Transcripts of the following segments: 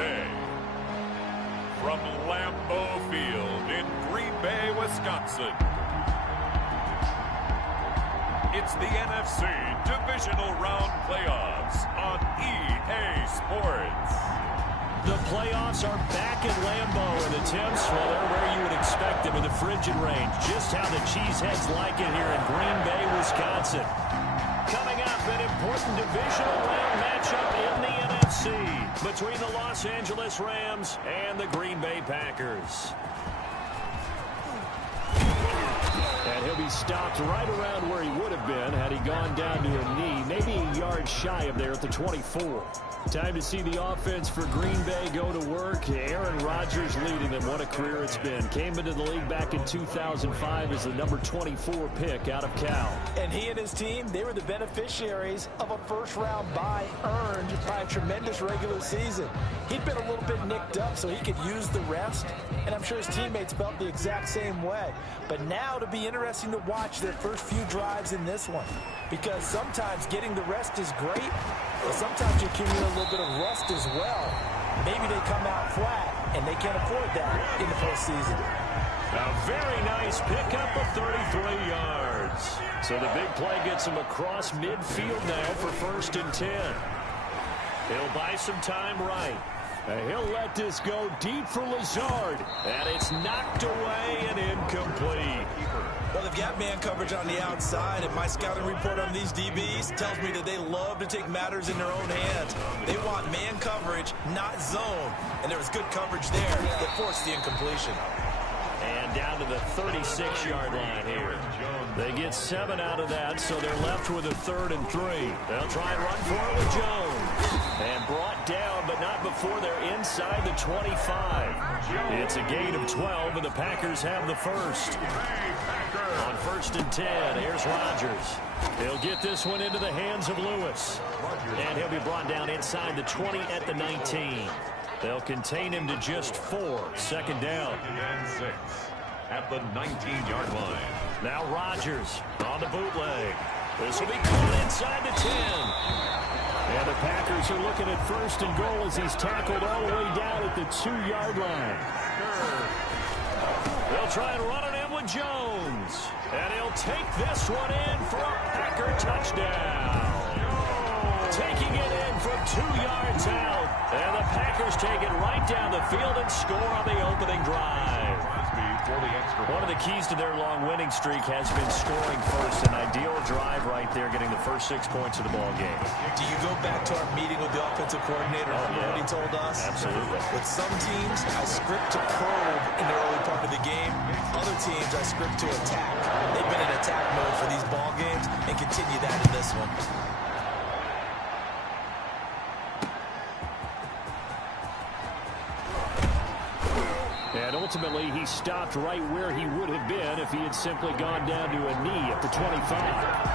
Day. From Lambeau Field in Green Bay, Wisconsin, it's the NFC Divisional Round Playoffs on EA Sports. The playoffs are back at Lambeau, and the temps, well, they're where you would expect them in the frigid range. Just how the Cheeseheads like it here in Green Bay, Wisconsin. Coming up, an important divisional round matchup in the NFC between the Los Angeles Rams and the Green Bay Packers. And he'll be stopped right around where he would have been had he gone down to a knee, maybe a yard shy of there at the 24. Time to see the offense for Green Bay go to work. Aaron Rodgers leading them. What a career it's been. Came into the league back in 2005 as the number 24 pick out of Cal. And he and his team, they were the beneficiaries of a first-round bye earned by a tremendous regular season. He'd been a little bit nicked up, so he could use the rest, and I'm sure his teammates felt the exact same way. But now it'll be interesting to watch their first few drives in this one, because sometimes getting the rest is great, but sometimes you accumulate a little bit of rust as well. Maybe they come out flat, and they can't afford that in the postseason. A very nice pickup of 33 yards. So the big play gets him across midfield now for 1st and 10. He'll buy some time right. He'll let this go deep for Lazard, and it's knocked away and incomplete. Well, they've got man coverage on the outside, and my scouting report on these DBs tells me that they love to take matters in their own hands. They want man coverage, not zone, and there was good coverage there that forced the incompletion. And down to the 36-yard line here. They get 7 out of that, so they're left with a 3rd and 3. They'll try and run for it with Jones. And brought down, but not before they're inside the 25. It's a gain of 12, and the Packers have the first. On 1st and 10, here's Rodgers. He'll get this one into the hands of Lewis. And he'll be brought down inside the 20 at the 19. They'll contain him to just 4. 2nd down. And 6 at the 19-yard line. Now Rodgers on the bootleg. This will be caught inside the 10. And the Packers are looking at 1st and goal as he's tackled all the way down at the 2-yard line. They'll try and run it in with Jones. And he'll take this one in for a Packer touchdown. Taking it in from 2 yards out. And the Packers take it right down the field and score on the opening drive. One of the keys to their long winning streak has been scoring first. An ideal drive right there, getting the first 6 points of the ball game. Do you go back to our meeting with the offensive coordinator? What he told us? Absolutely. With some teams, I script to probe in the early part of the game. Other teams, I script to attack. They've been in attack mode for these ball games and continue that in this one. And ultimately, he stopped right where he would have been if he had simply gone down to a knee at the 25.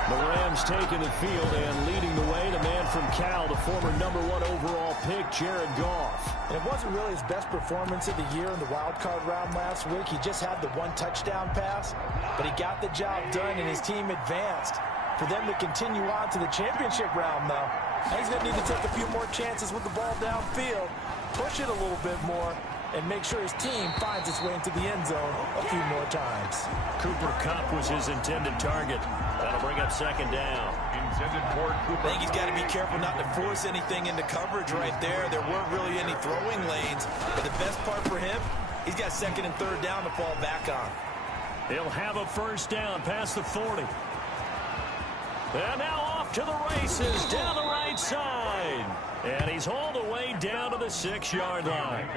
The Rams taking the field and leading the way. The man from Cal, the former #1 overall pick, Jared Goff. And it wasn't really his best performance of the year in the wild card round last week. He just had the 1 touchdown pass, but he got the job done and his team advanced. For them to continue on to the championship round, though, he's going to need to take a few more chances with the ball downfield, push it a little bit more, and make sure his team finds its way into the end zone a few more times. Cooper Kupp was his intended target. That'll bring up 2nd down. Intended for Cooper. I think he's got to be careful not to force anything into coverage right there. There weren't really any throwing lanes, but the best part for him, he's got 2nd and 3rd down to fall back on. He'll have a 1st down past the 40. And now off to the races down the right side. And he's all the way down to the 6-yard line.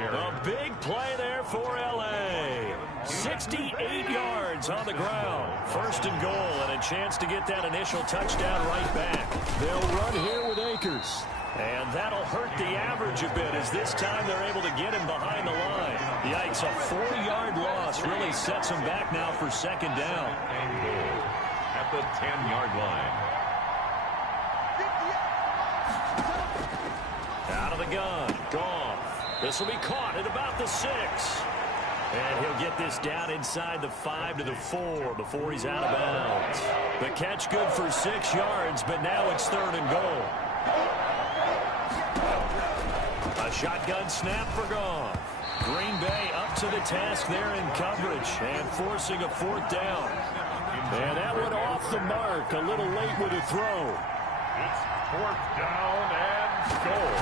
A big play there for L.A. 68 yards on the ground. 1st and goal, and a chance to get that initial touchdown right back. They'll run here with Akers. And that'll hurt the average a bit, as this time they're able to get him behind the line. Yikes, a 40-yard loss really sets him back now for 2nd down. At the 10-yard line. Out of the gun, Goff. This will be caught at about the 6. And he'll get this down inside the 5 to the 4 before he's out of bounds. The catch good for 6 yards, but now it's 3rd and goal. A shotgun snap for Goff. Green Bay up to the task there in coverage and forcing a 4th down. And that one off the mark. A little late with a throw. It's 4th down and goal.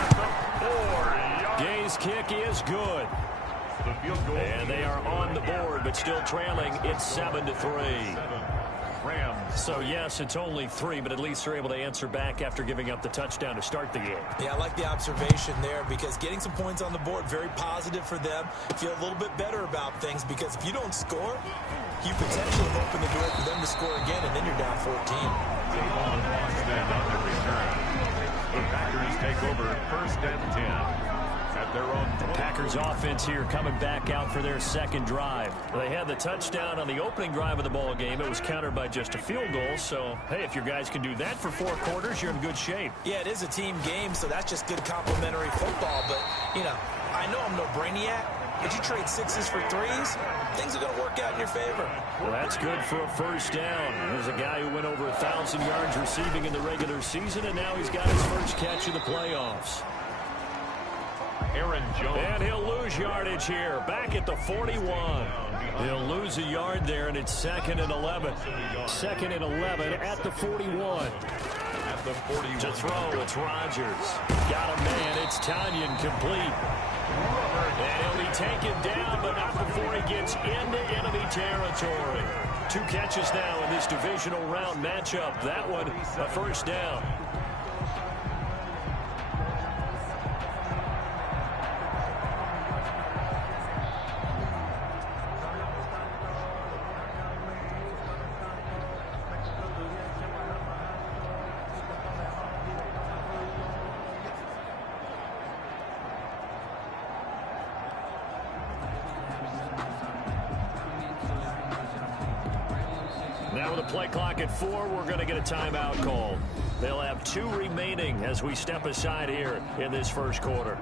At the 4-yard. Gay's kick is good. The field goal. And they are on the board, but still trailing. It's 7-3. Rams. So, yes, it's only 3, but at least they're able to answer back after giving up the touchdown to start the game. Yeah, I like the observation there because getting some points on the board, very positive for them. Feel a little bit better about things because if you don't score, you potentially have opened the door for them to score again, and then you're down 14. Javon Austin on the return. The Packers take over 1st and 10. At their own The Packers offense here coming back out for their 2nd drive. They had the touchdown on the opening drive of the ball game. It was countered by just a field goal. So, hey, if your guys can do that for 4 quarters, you're in good shape. Yeah, it is a team game, so that's just good complimentary football. But, you know, I know I'm no brainiac, but you trade 6s for 3s, things are going to work out in your favor. Well, that's good for a 1st down. There's a guy who went over 1,000 yards receiving in the regular season, and now he's got his first catch of the playoffs. Aaron Jones. And he'll lose yardage here. Back at the 41. He'll lose a yard there, and it's 2nd and 11. 2nd and 11 at the 41. At the 41. To throw, it's Rodgers. Got a man. It's Tanyan complete. And he'll be taken down, but not before he gets into enemy territory. 2 catches now in this divisional round matchup. That one, a 1st down. Now with a play clock at 4, we're going to get a timeout called. They'll have 2 remaining as we step aside here in this 1st quarter.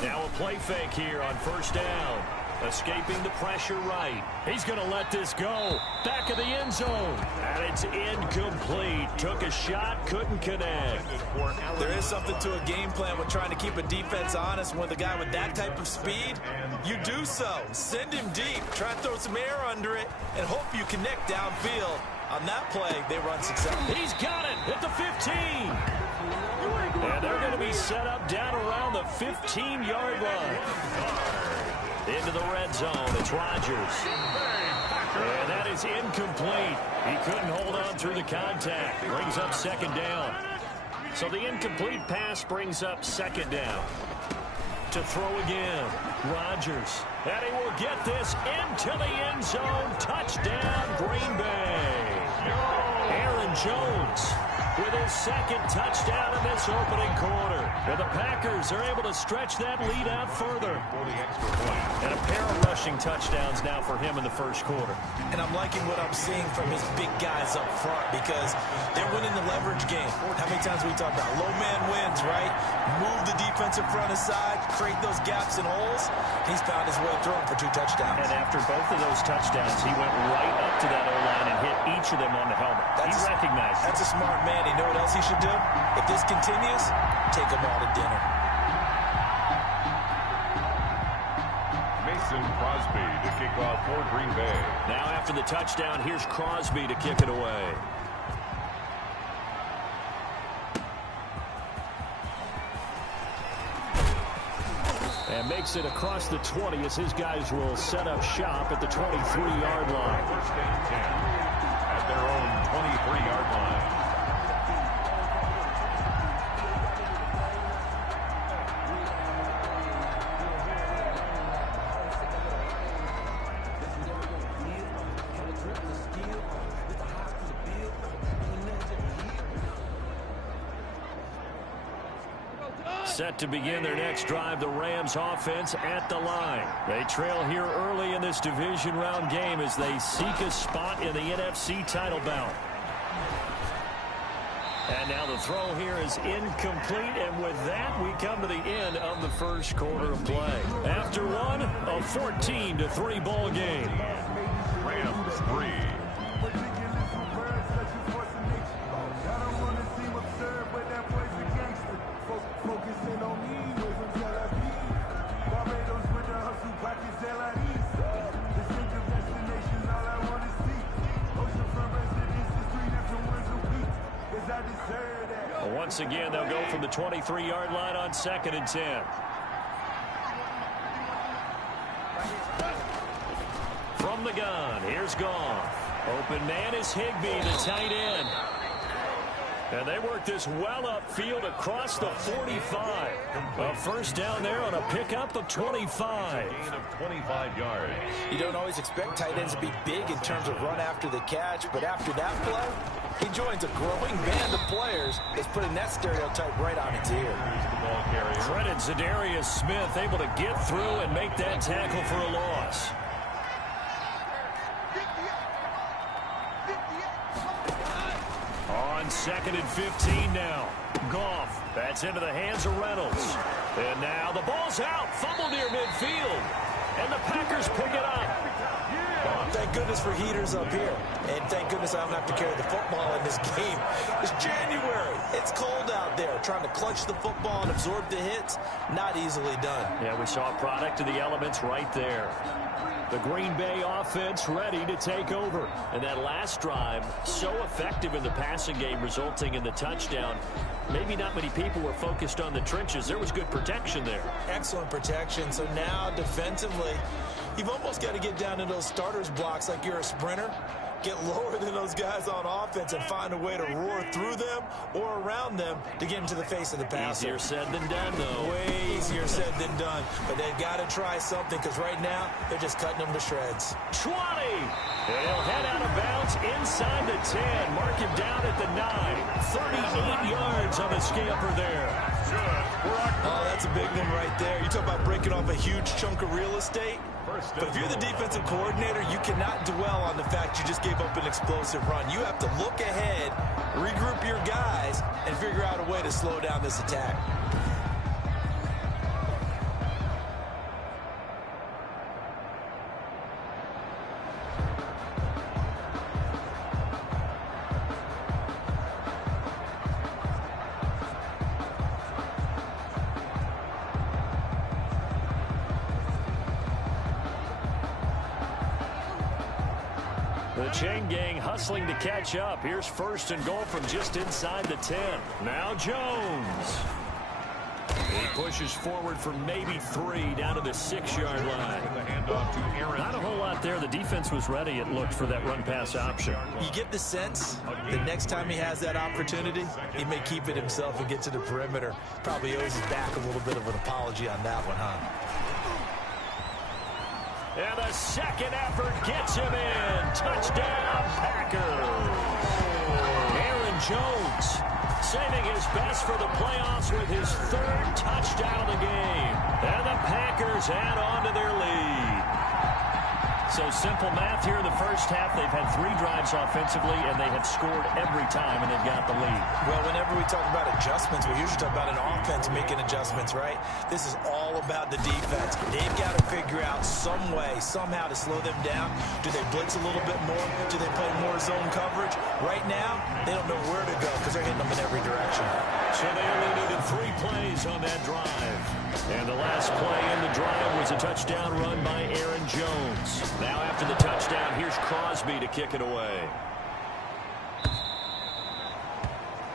Now a play fake here on 1st down. Escaping the pressure right. He's going to let this go. Back of the end zone. And it's incomplete. Took a shot, couldn't connect. There is something to a game plan with trying to keep a defense honest. With a guy with that type of speed, you do so. Send him deep. Try to throw some air under it and hope you connect downfield. On that play, they run successfully. He's got it at the 15. And they're going to be set up down around the 15-yard line. Into the red zone. It's Rodgers. And that is incomplete. He couldn't hold on through the contact. Brings up 2nd down. So the incomplete pass brings up 2nd down. To throw again. Rodgers. And he will get this into the end zone. Touchdown, Green Bay. Aaron Jones with his 2nd touchdown in this opening quarter. And the Packers are able to stretch that lead out further. And a pair of rushing touchdowns now for him in the 1st quarter. And I'm liking what I'm seeing from his big guys up front because they're winning the leverage game. How many times we talk about low man wins, right? Move the defensive front aside, create those gaps and holes. He's found his way through them for 2 touchdowns. And after both of those touchdowns, he went right up to that O-line and hit each of them on the helmet. He recognized it. That's a smart man. You know what else he should do? If this continues, take them all to dinner. Mason Crosby to kick off for Green Bay. Now after the touchdown, here's Crosby to kick it away. And makes it across the 20 as his guys will set up shop at the 23-yard line. 1st and 10 at their own 23-yard line. Set to begin their next drive, the Rams offense at the line. They trail here early in this division round game as they seek a spot in the NFC title bout. And now the throw here is incomplete, and with that, we come to the end of the first quarter of play. After one, a 14-3 ball game. Rams 3. Once again, they'll go from the 23-yard line on 2nd and 10. From the gun, here's Goff. Open man is Higbee, the tight end. And they work this well upfield across the 45. A first down there on a pickup of 25. Gain of 25 yards. You don't always expect tight ends to be big in terms of run after the catch, but after that play, he joins a growing band of players that's putting that stereotype right on its ear. Credit Zadarius Smith, able to get through and make that tackle for a loss. On 2nd and 15 now. Goff. That's into the hands of Reynolds. And now the ball's out. Fumble near midfield. And the Packers pick it up. Thank goodness for heaters up here. And thank goodness I don't have to carry the football in this game. It's January. It's cold out there. Trying to clutch the football and absorb the hits, not easily done. Yeah, we saw a product of the elements right there. The Green Bay offense ready to take over. And that last drive, so effective in the passing game, resulting in the touchdown. Maybe not many people were focused on the trenches. There was good protection there. Excellent protection. So now defensively, you've almost got to get down to those starters blocks like you're a sprinter. Get lower than those guys on offense and find a way to roar through them or around them to get into the face of the passer. Easier said than done, though. Way easier said than done. But they've got to try something because right now they're just cutting them to shreds. 20. And he'll head out of bounds inside the 10. Mark him down at the 9. 38 yards on the scamper there. Oh, that's a big one right there. You talk about breaking off a huge chunk of real estate. But if you're the defensive coordinator, you cannot dwell on the fact you just gave up an explosive run. You have to look ahead, regroup your guys, and figure out a way to slow down this attack. The chain gang hustling to catch up. Here's 1st and goal from just inside the 10. Now Jones. He pushes forward for maybe 3 down to the 6-yard line. Not a whole lot there. The defense was ready, it looked, for that run-pass option. You get the sense that next time he has that opportunity, he may keep it himself and get to the perimeter. Probably owes his back a little bit of an apology on that one, huh? And the second effort gets him in. Touchdown, Packers. Aaron Jones saving his best for the playoffs with his 3rd touchdown of the game. And the Packers add on to their lead. So simple math here in the first half. They've had 3 drives offensively, and they have scored every time, and they've got the lead. Well, whenever we talk about adjustments, we usually talk about an offense making adjustments, right? This is all about the defense. They've got to figure out some way, somehow to slow them down. Do they blitz a little bit more? Do they play more zone coverage? Right now, they don't know where to go because they're hitting them in every direction. So they only needed 3 plays on that drive. And the last play in the drive was a touchdown run by Aaron Jones. Now after the touchdown, here's Crosby to kick it away.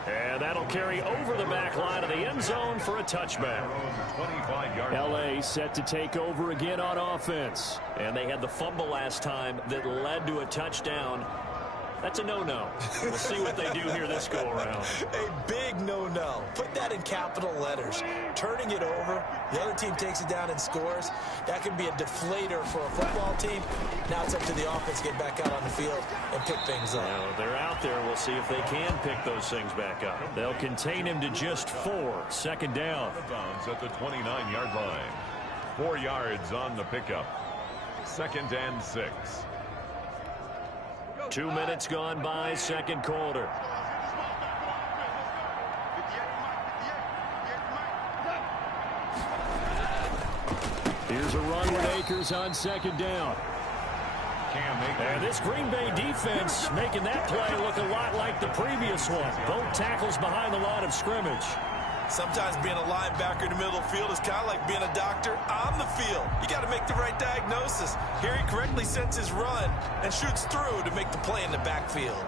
And that'll carry over the back line of the end zone for a touchback. L.A. set to take over again on offense. And they had the fumble last time that led to a touchdown. That's a no-no. We'll see what they do here this go-around. A big no-no. Put that in capital letters. Turning it over, the other team takes it down and scores. That can be a deflator for a football team. Now it's up to the offense to get back out on the field and pick things up. Well, they're out there. We'll see if they can pick those things back up. They'll contain him to just 4. Second down. Bounds at the 29-yard line. 4 yards on the pickup. 2nd and 6. 2 minutes gone by, second quarter. Here's a run with Akers on second down. And this Green Bay defense making that play look a lot like the previous one. Both tackles behind the line of scrimmage. Sometimes being a linebacker in the middle of the field is kind of like being a doctor on the field. You got to make the right diagnosis. Here he correctly sets his run and shoots through to make the play in the backfield.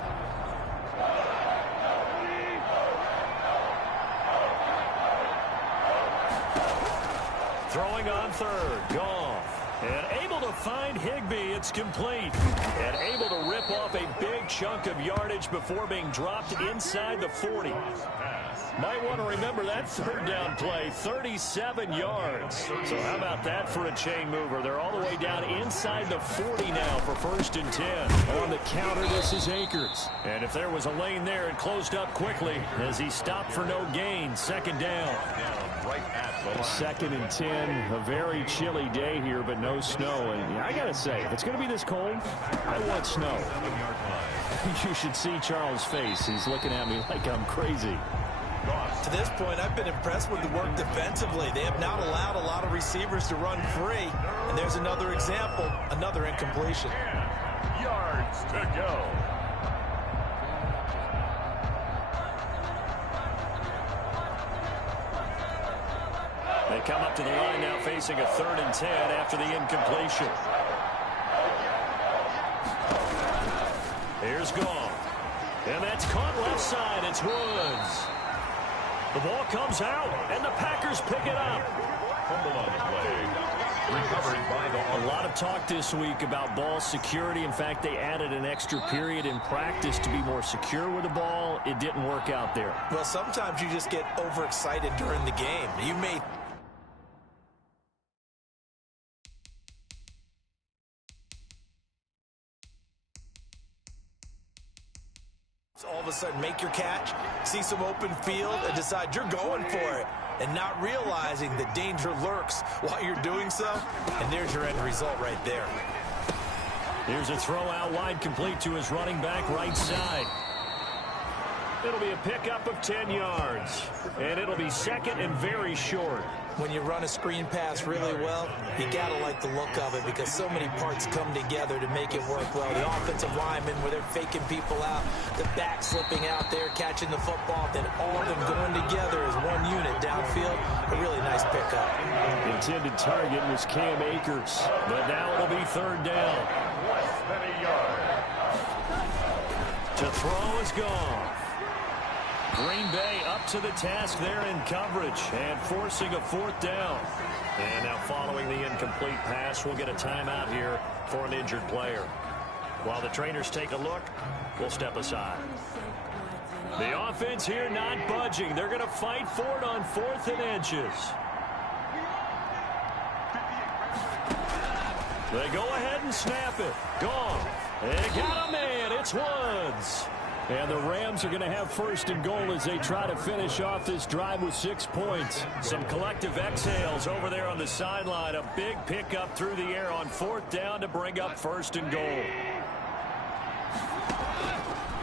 Throwing on third. Goff. And able to find Higbee. It's complete. And able to rip off a big chunk of yardage before being dropped inside the 40. Might want to remember that third down play. 37 yards. So how about that for a chain mover? They're all the way down inside the 40 now for 1st and 10. On the counter, this is Akers. And if there was a lane there, it closed up quickly as he stopped for no gain. 2nd down. Right at the line. 2nd and 10. A very chilly day here, but no snow. And I got to say, if it's going to be this cold, I want snow. You should see Charles' face. He's looking at me like I'm crazy. To this point, I've been impressed with the work defensively. They have not allowed a lot of receivers to run free. And there's another example, another incompletion. 10 yards to go. They come up to the line now facing a 3rd and 10 after the incompletion. Here's Goff. And that's caught left side. It's Woods. The ball comes out, and the Packers pick it up. Fumble on the play. Recovered by the... A lot of talk this week about ball security. In fact, they added an extra period in practice to be more secure with the ball. It didn't work out there. Well, sometimes you just get overexcited during the game. You may... all of a sudden make your catch, see some open field, and decide you're going for it, and not realizing the danger lurks while you're doing so, and there's your end result right there. Here's a throw out wide, complete to his running back right side. It'll be a pickup of 10 yards, and it'll be 2nd and very short. When you run a screen pass really well, you got to like the look of it because so many parts come together to make it work well. The offensive linemen where they're faking people out, the back slipping out there, catching the football, then all of them going together as one unit downfield. A really nice pickup. Intended target was Cam Akers, but now it'll be 3rd down. Less than a yard. To throw is gone. Green Bay up to the task there in coverage and forcing a 4th down. And now following the incomplete pass, we'll get a timeout here for an injured player. While the trainers take a look, we'll step aside. The offense here not budging. They're going to fight for it on 4th and inches. They go ahead and snap it. Gone. They got a man. It's Woods. And the Rams are going to have 1st and goal as they try to finish off this drive with 6 points. Some collective exhales over there on the sideline. A big pickup through the air on 4th down to bring up 1st and goal.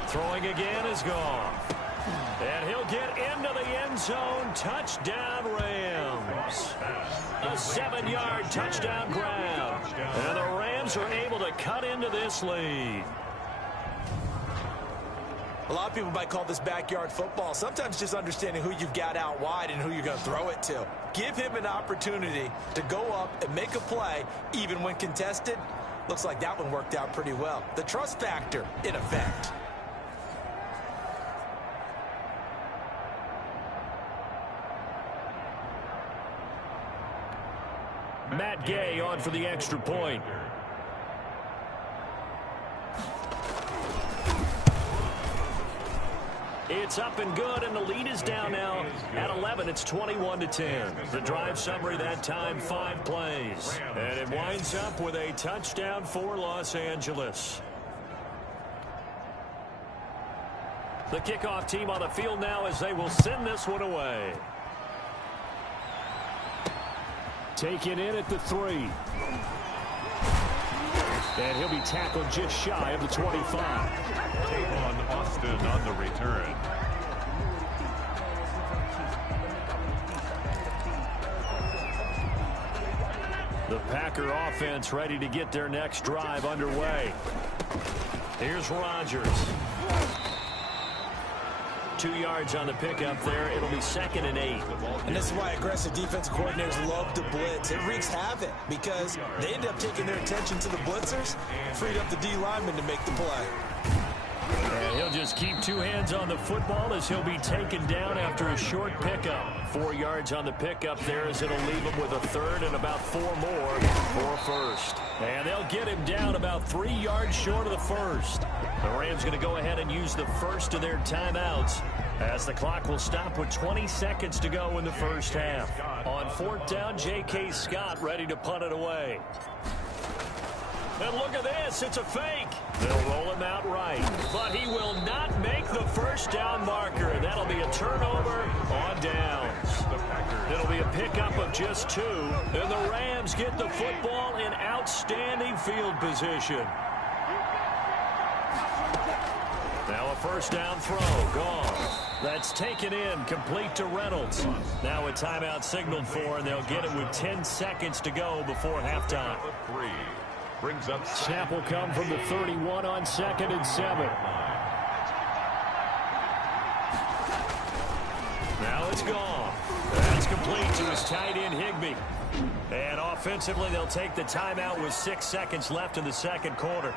Throwing again is gone. And he'll get into the end zone. Touchdown, Rams. A 7-yard touchdown grab. And the Rams are able to cut into this lead. A lot of people might call this backyard football. Sometimes just understanding who you've got out wide and who you're going to throw it to. Give him an opportunity to go up and make a play, even when contested. Looks like that one worked out pretty well. The trust factor, in effect. Matt Gay on for the extra point. It's up and good, and the lead is down now at 11. It's 21-10. The drive summary that time, 5 plays. And it winds up with a touchdown for Los Angeles. The kickoff team on the field now as they will send this one away. Taken in at the 3. And he'll be tackled just shy of the 25. Tavon Austin on the return. The Packer offense ready to get their next drive underway. Here's Rodgers. 2 yards on the pickup there. It'll be 2nd and 8. And this is why aggressive defensive coordinators love to blitz. It wreaks havoc because they end up taking their attention to the blitzers, freed up the D lineman to make the play. And he'll just keep 2 hands on the football as he'll be taken down after a short pickup. 4 yards on the pickup there as it'll leave him with a 3rd and about 4 more for a 1st. And they'll get him down about 3 yards short of the 1st. The Rams going to go ahead and use the first of their timeouts as the clock will stop with 20 seconds to go in the first half. On 4th down, J.K. Scott ready to punt it away. And look at this, it's a fake. They'll roll him out right, but he will not make the first down marker. That'll be a turnover on downs. It'll be a pickup of just 2, and the Rams get the football in outstanding field position. Now a first down throw, gone. That's taken in, complete to Reynolds. Now a timeout signaled for, and they'll get it with 10 seconds to go before halftime. Brings up snap will come from the 31 on 2nd and 7. Now it's gone. That's complete to his tight end Higbee. And offensively, they'll take the timeout with 6 seconds left in the second quarter.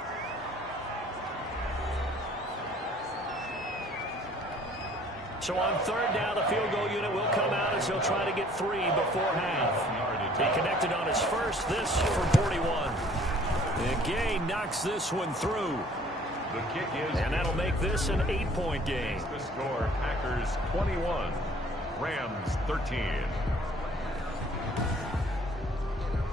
So on 3rd down, the field goal unit will come out as he'll try to get 3 before half. He connected on his first, this from 41. And Gay knocks this one through. The kick is, and that'll make this an 8-point game. The score, Packers 21, Rams 13.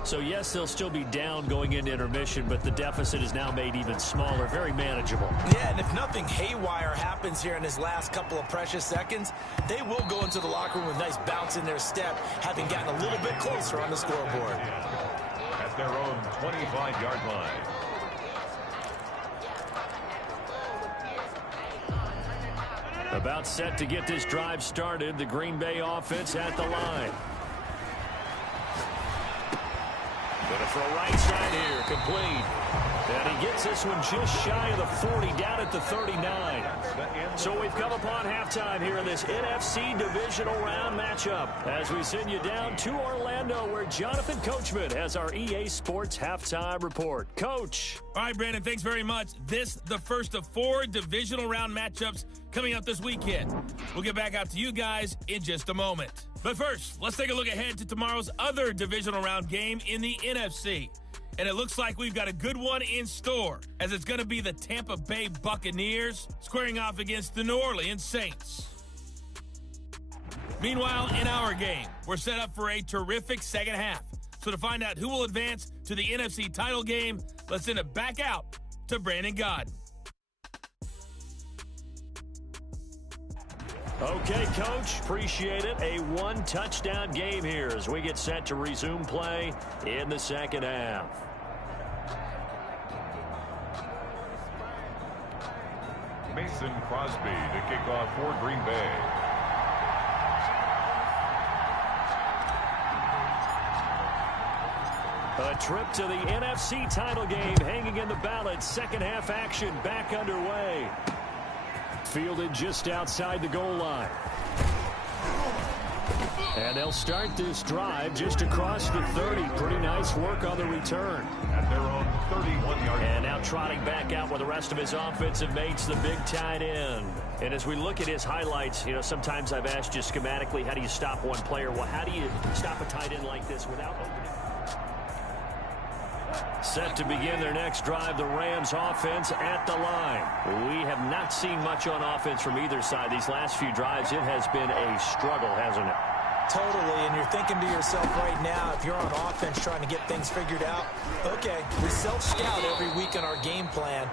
So yes, they'll still be down going into intermission, but the deficit is now made even smaller, very manageable. Yeah, and if nothing haywire happens here in his last couple of precious seconds, they will go into the locker room with a nice bounce in their step, having gotten a little bit closer on the scoreboard. At their own 25-yard line. About set to get this drive started, the Green Bay offense at the line. Going to throw right side here, complete. And he gets this one just shy of the 40, down at the 39. So we've come upon halftime here in this NFC divisional round matchup as we send you down to Orlando where Jonathan Coachman has our EA Sports halftime report. Coach. All right, Brandon, thanks very much. This the first of 4 divisional round matchups coming up this weekend. We'll get back out to you guys in just a moment. But first, let's take a look ahead to tomorrow's other divisional round game in the NFC. And it looks like we've got a good one in store, as it's going to be the Tampa Bay Buccaneers squaring off against the New Orleans Saints. Meanwhile, in our game, we're set up for a terrific second half. So to find out who will advance to the NFC title game, let's send it back out to Brandon Godden. Okay, Coach, appreciate it. A 1-touchdown game here as we get set to resume play in the second half. Mason Crosby to kick off for Green Bay. A trip to the NFC title game hanging in the balance. Second half action back underway. Fielded just outside the goal line. And they'll start this drive just across the 30. Pretty nice work on the return. At their own 31-yard. And now trotting back out with the rest of his offensive mates, the big tight end. And as we look at his highlights, you know, sometimes I've asked you schematically, how do you stop one player? Well, how do you stop a tight end like this without opening? Set to begin their next drive, the Rams offense at the line. We have not seen much on offense from either side. These last few drives, it has been a struggle, hasn't it? Totally, and you're thinking to yourself right now, if you're on offense trying to get things figured out, okay, we self-scout every week on our game plan.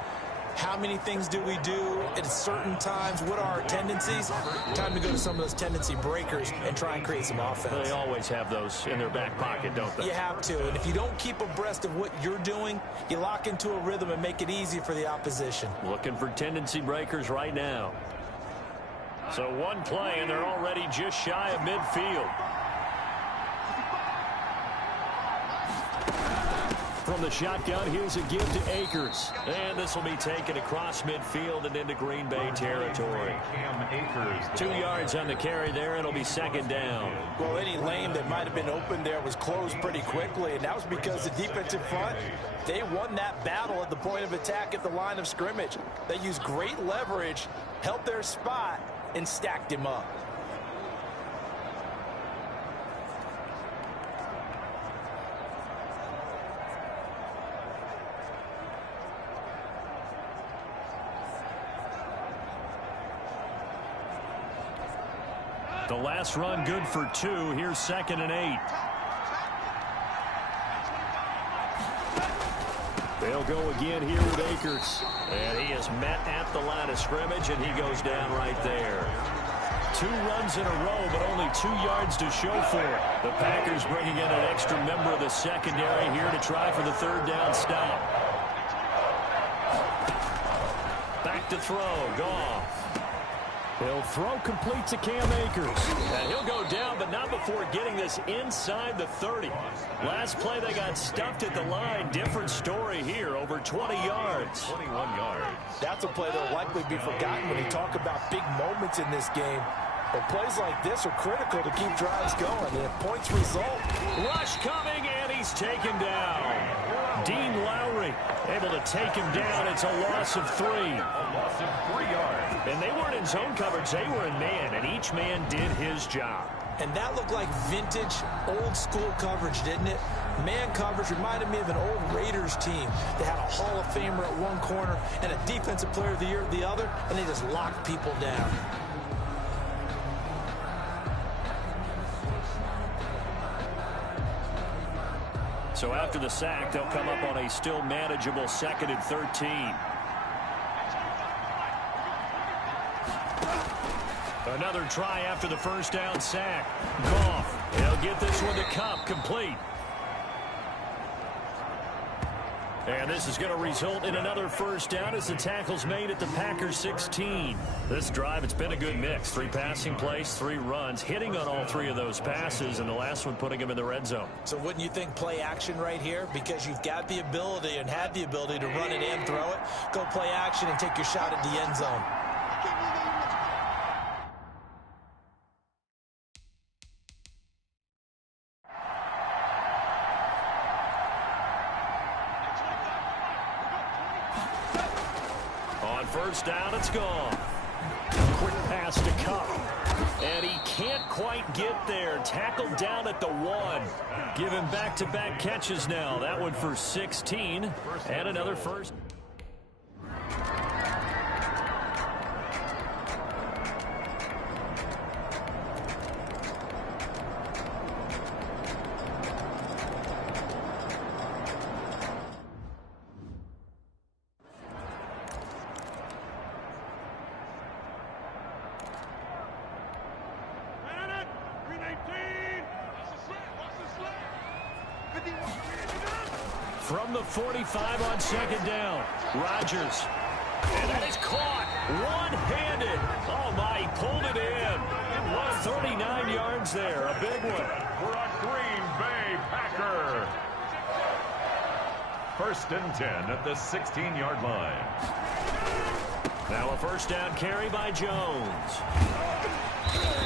How many things do we do at certain times? What are our tendencies? Time to go to some of those tendency breakers and try and create some offense. They always have those in their back pocket, don't they? You have to, and if you don't keep abreast of what you're doing, you lock into a rhythm and make it easy for the opposition. Looking for tendency breakers right now. So one play, and they're already just shy of midfield. From the shotgun, here's a give to Akers. And this will be taken across midfield and into Green Bay territory. 2 yards on the carry there. It'll be second down. Well, any lane that might have been open there was closed pretty quickly, and that was because the defensive front, they won that battle at the point of attack at the line of scrimmage. They used great leverage, held their spot, and stacked him up. The last run good for 2. Here's 2nd and 8. They'll go again here with Akers. And he is met at the line of scrimmage, and he goes down right there. 2 runs in a row, but only 2 yards to show for it. The Packers bringing in an extra member of the secondary here to try for the 3rd down stop. Back to throw. Goff. He'll throw complete to Cam Akers. And he'll go down, but not before getting this inside the 30. Last play, they got stuffed at the line. Different story here, over 20 yards. 21 yards. That's a play that will likely be forgotten when you talk about big moments in this game. But plays like this are critical to keep drives going, and if points result. Rush coming, and he's taken down. Dean Lowry able to take him down. It's a loss of 3. Loss of 3 yards. And they weren't in zone coverage. They were in man, and each man did his job. And that looked like vintage, old-school coverage, didn't it? Man coverage reminded me of an old Raiders team. They had a Hall of Famer at one corner and a Defensive Player of the Year at the other, and they just locked people down. So after the sack, they'll come up on a still manageable 2nd and 13. Another try after the first down sack. Goff. He'll get this one to Kupp, complete. And this is going to result in another first down as the tackle's made at the Packers 16. This drive, it's been a good mix. 3 passing plays, 3 runs, hitting on all 3 of those passes, and the last one putting him in the red zone. So wouldn't you think play action right here? Because you've got the ability and had the ability to run it and throw it. Go play action and take your shot at the end zone. First down, it's gone. Quick pass to Kupp. And he can't quite get there. Tackled down at the 1. Given back-to-back catches now. That one for 16. And another first. From the 45 on 2nd down, Rodgers. And that is caught one-handed. Oh, my, he pulled it in. 39 yards there, a big one. For a Green Bay Packer. 1st and 10 at the 16-yard line. Now a first down carry by Jones.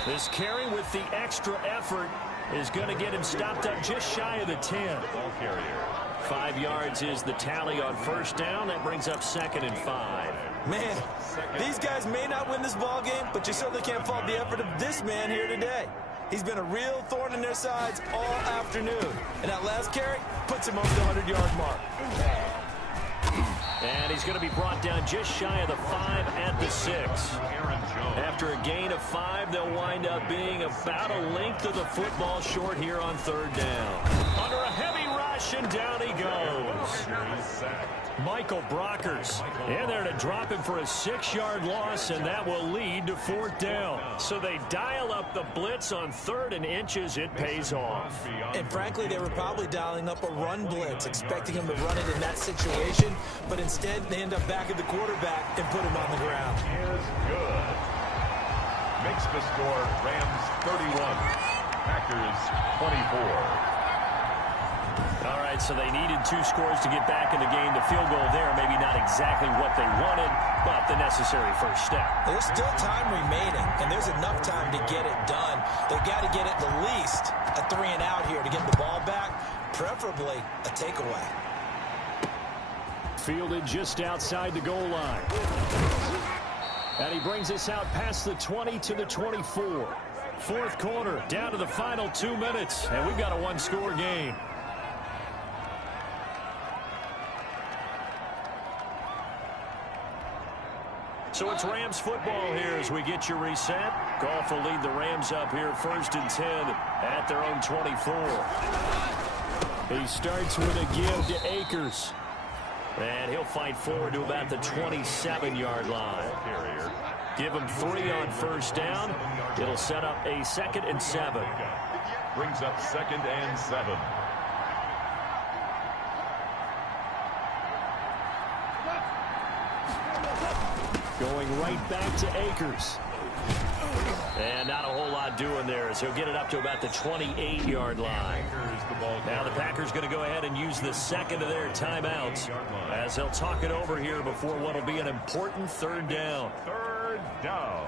This carry with the extra effort is going to get him stopped up just shy of the 10. Ball carrier. 5 yards is the tally on first down. That brings up 2nd and 5. Man, these guys may not win this ball game, but you certainly can't fault the effort of this man here today. He's been a real thorn in their sides all afternoon. And that last carry puts him over the 100-yard mark. And he's going to be brought down just shy of the 5 at the 6. After a gain of 5, they'll wind up being about a length of the football short here on 3rd down. Under a heavy rush, and down he goes. Michael Brockers in there to drop him for a 6-yard loss, and that will lead to 4th down. So they dial up the blitz on 3rd and inches. It pays off. And frankly, they were probably dialing up a run blitz, expecting him to run it in that situation, but instead they end up back at the quarterback and put him on the ground. Is good. Makes the score Rams 31, Packers 24. All right, so they needed 2 scores to get back in the game. The field goal there, maybe not exactly what they wanted, but the necessary first step. There's still time remaining, and there's enough time to get it done. They've got to get at the least a 3-and-out here to get the ball back, preferably a takeaway. Fielded just outside the goal line. And he brings us out past the 20 to the 24. Fourth quarter, down to the final 2 minutes, and we've got a 1-score game. So it's Rams football here as we get you reset. Goff will lead the Rams up here 1st and 10 at their own 24. He starts with a give to Akers. And he'll fight forward to about the 27-yard line. Give him 3 on first down. It'll set up a 2nd and 7. Brings up 2nd and 7. Going right back to Akers. And not a whole lot doing there as he'll get it up to about the 28-yard line. Now the Packers going to go ahead and use the 2nd of their timeouts as they'll talk it over here before what will be an important 3rd down. 3rd down.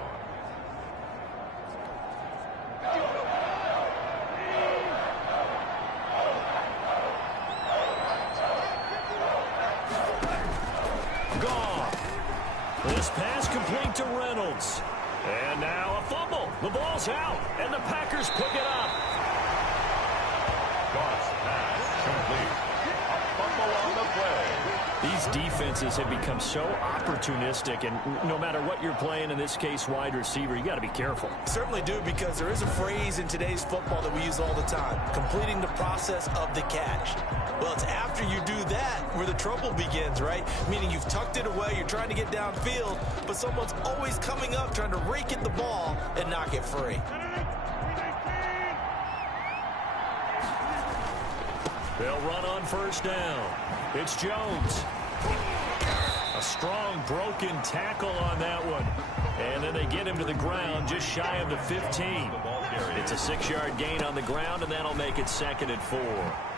Gone. This pass complete to Reynolds. And now a fumble. The ball's out, and the Packers pick it up. Goff's pass complete. A fumble on the play. These defenses have become so opportunistic, and no matter what you're playing, in this case wide receiver, you got to be careful. Certainly do, because there is a phrase in today's football that we use all the time: completing the process of the catch. Well, it's after you do that where the trouble begins, right? Meaning you've tucked it away, you're trying to get downfield, but someone's always coming up trying to rake at the ball and knock it free. They'll run on first down. It's Jones. A strong broken tackle on that one. And then they get him to the ground just shy of the 15. It's a 6-yard gain on the ground, and that'll make it 2nd and 4.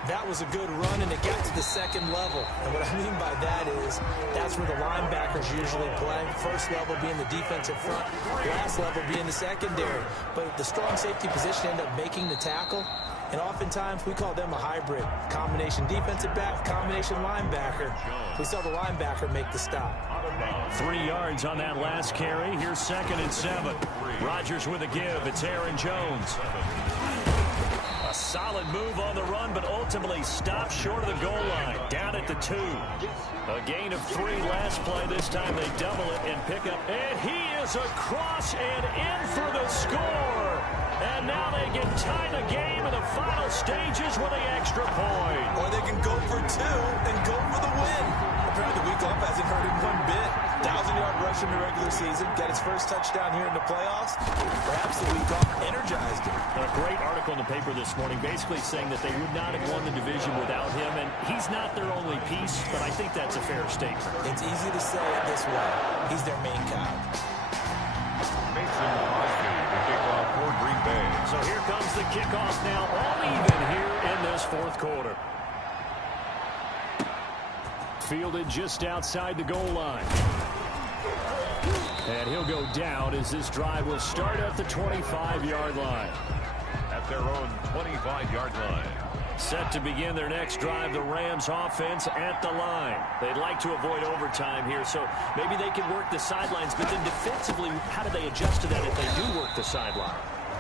That was a good run, and it got to the 2nd level. And what I mean by that is that's where the linebackers usually play. First level being the defensive front, last level being the secondary. But the strong safety position ended up making the tackle. And oftentimes we call them a hybrid. Combination defensive back, combination linebacker. We saw the linebacker make the stop. 3 yards on that last carry. Here's 2nd and 7. Rodgers with a give. It's Aaron Jones. A solid move on the run, but ultimately stopped short of the goal line. Down at the 2. A gain of 3 last play. This time they double it and pick up. And he is across and in for the score. And now they can tie the game in the final stages with the extra point. Or they can go for 2 and go for the win. Apparently the week off hasn't hurt him one bit. 1,000-yard rush in the regular season. Got his first touchdown here in the playoffs. Perhaps the week off energized him. A great article in the paper this morning basically saying that they would not have won the division without him. And he's not their only piece, but I think that's a fair statement. It's easy to say it this way. He's their main guy. Mason Crosby to kick off for Green Bay. So here comes the kickoff now, all even here in this 4th quarter. Fielded just outside the goal line. And he'll go down as this drive will start at the 25-yard line. At their own 25-yard line. Set to begin their next drive, the Rams offense at the line. They'd like to avoid overtime here, so maybe they can work the sidelines, but then defensively, how do they adjust to that if they do work the sideline?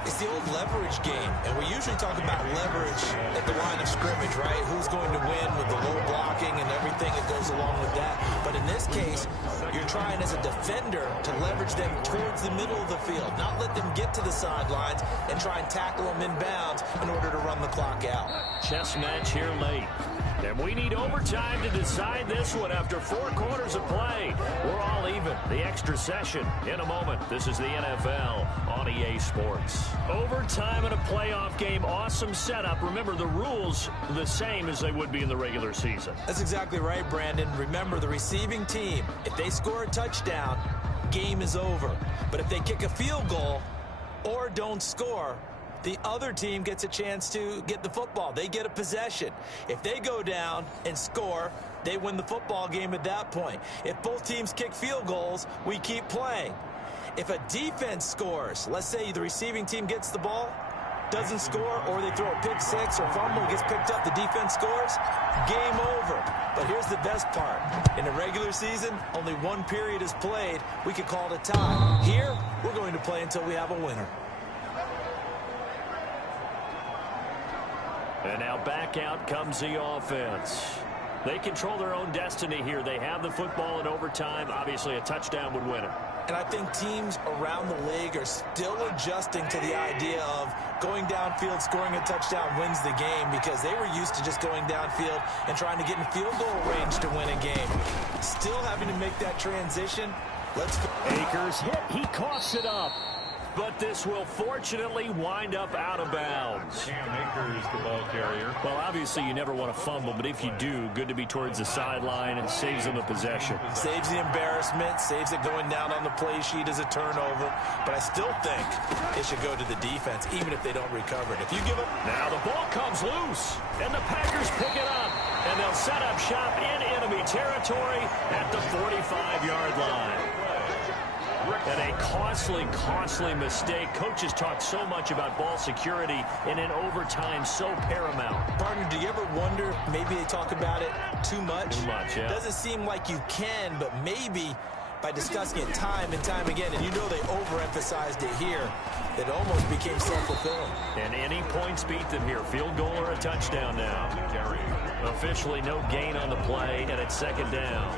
It's the old leverage game, and we usually talk about leverage at the line of scrimmage, right? Who's going to win with the low blocking and everything that goes along with that. But in this case, you're trying as a defender to leverage them towards the middle of the field, not let them get to the sidelines and try and tackle them inbounds in order to run the clock out. Chess match here late. And we need overtime to decide this one after 4 quarters of play. We're all even. The extra session in a moment. This is the NFL on EA Sports. Overtime in a playoff game. Awesome setup. Remember, the rules the same as they would be in the regular season. That's exactly right, Brandon. Remember, the receiving team, if they score a touchdown, game is over. But if they kick a field goal or don't score, the other team gets a chance to get the football. They get a possession. If they go down and score, they win the football game at that point. If both teams kick field goals, we keep playing. If a defense scores, let's say the receiving team gets the ball, doesn't score, or they throw a pick six or fumble, gets picked up, the defense scores, game over. But here's the best part. In the regular season, only one period is played. We could call it a tie. Here, we're going to play until we have a winner. And now back out comes the offense. They control their own destiny here. They have the football in overtime. Obviously, a touchdown would win it. And I think teams around the league are still adjusting to the idea of going downfield, scoring a touchdown wins the game, because they were used to just going downfield and trying to get in field goal range to win a game. Still having to make that transition. Let's go. Akers hit. He coughs it up. But this will fortunately wind up out of bounds. Cam Akers, the ball carrier. Well, obviously you never want to fumble, but if you do, good to be towards the sideline and saves them the possession. Saves the embarrassment, saves it going down on the play sheet as a turnover. But I still think it should go to the defense, even if they don't recover it. If you give up... Now the ball comes loose, and the Packers pick it up, and they'll set up shop in enemy territory at the 45-yard line. And a costly mistake. Coaches talk so much about ball security, and in overtime, so paramount. Partner, do you ever wonder, maybe they talk about it too much? Too much, yeah. Doesn't seem like you can, but maybe by discussing it time and time again, and you know they overemphasized it here, it almost became self-fulfilling. And any points beat them here. Field goal or a touchdown now. Officially no gain on the play, and it's second down.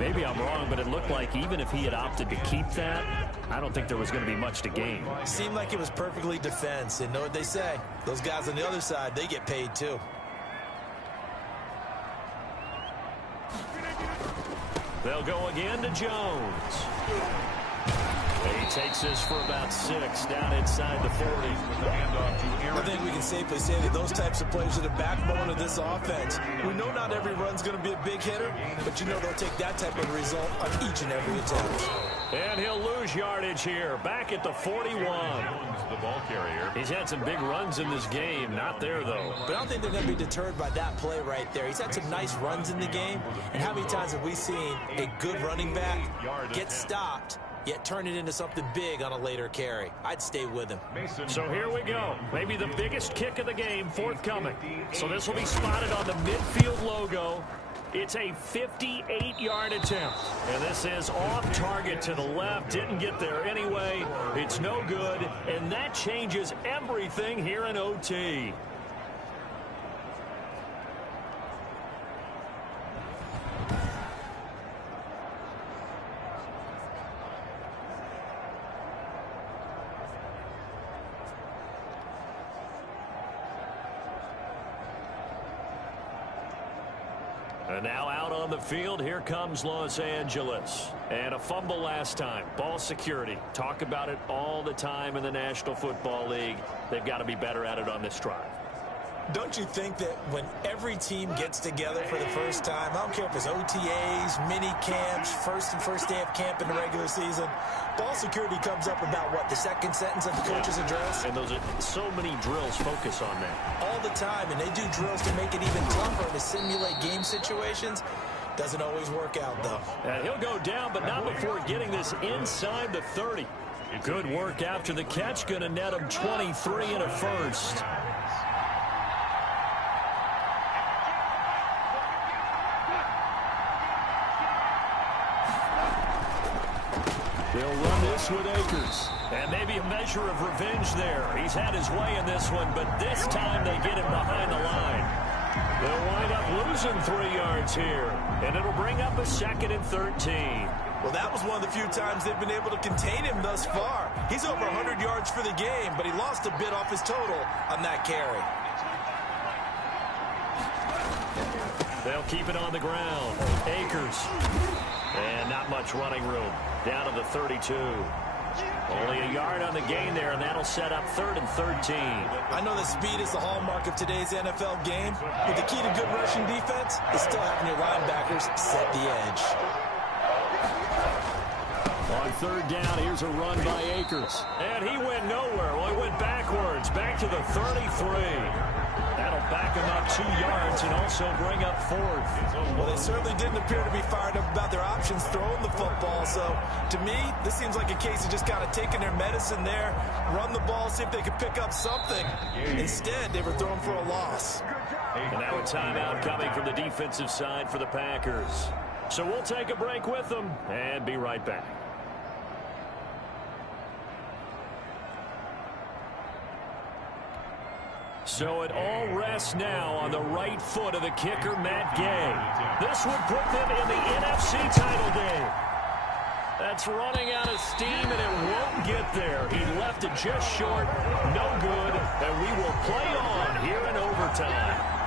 Maybe I'm wrong, but it looked like even if he had opted to keep that, I don't think there was going to be much to gain. Seemed like it was perfectly defense. And know what they say? Those guys on the other side, they get paid too. They'll go again to Jones. He takes this for about 6 down inside the 40. I think we can safely say that those types of plays are the backbone of this offense. We know not every run's going to be a big hitter, but you know they'll take that type of result on each and every attempt. And he'll lose yardage here, back at the 41. The ball carrier. He's had some big runs in this game, not there though. But I don't think they're going to be deterred by that play right there. He's had some nice runs in the game, and how many times have we seen a good running back get stopped, yet turn it into something big on a later carry? I'd stay with him. So here we go. Maybe the biggest kick of the game forthcoming. So this will be spotted on the midfield logo. It's a 58-yard attempt. And this is off target to the left. Didn't get there anyway. It's no good. And that changes everything here in OT. And now out on the field, here comes Los Angeles. And a fumble last time. Ball security. Talk about it all the time in the National Football League. They've got to be better at it on this drive. Don't you think that when every team gets together for the first time, I don't care if it's OTAs, mini camps, first day of camp in the regular season, ball security comes up about what, the second sentence of the coach's address? And those are so many drills focus on that. All the time, and they do drills to make it even tougher to simulate game situations. Doesn't always work out, though. And he'll go down, but not before getting this inside the 30. Good work after the catch. Going to net him 23 and a first. They'll run this with Akers. And maybe a measure of revenge there. He's had his way in this one, but this time they get him behind the line. They'll wind up losing 3 yards here. And it'll bring up a 2nd and 13. Well, that was one of the few times they've been able to contain him thus far. He's over 100 yards for the game, but he lost a bit off his total on that carry. They'll keep it on the ground. Akers. And not much running room. Down to the 32. Only a yard on the gain there, and that'll set up 3rd and 13. I know that speed is the hallmark of today's NFL game, but the key to good rushing defense is still having your linebackers set the edge. On third down. Here's a run by Akers. And he went nowhere. Well, he went backwards, back to the 33. That'll back him up 2 yards and also bring up 4th. Well, they certainly didn't appear to be fired up about their options throwing the football. So, to me, this seems like a case of just kind of taking their medicine there, run the ball, see if they could pick up something. Instead, they were throwing for a loss. And now a timeout coming from the defensive side for the Packers. So we'll take a break with them and be right back. So it all rests now on the right foot of the kicker, Matt Gay. This would put them in the NFC title game. That's running out of steam, and it won't get there. He left it just short, no good, and we will play on here in overtime.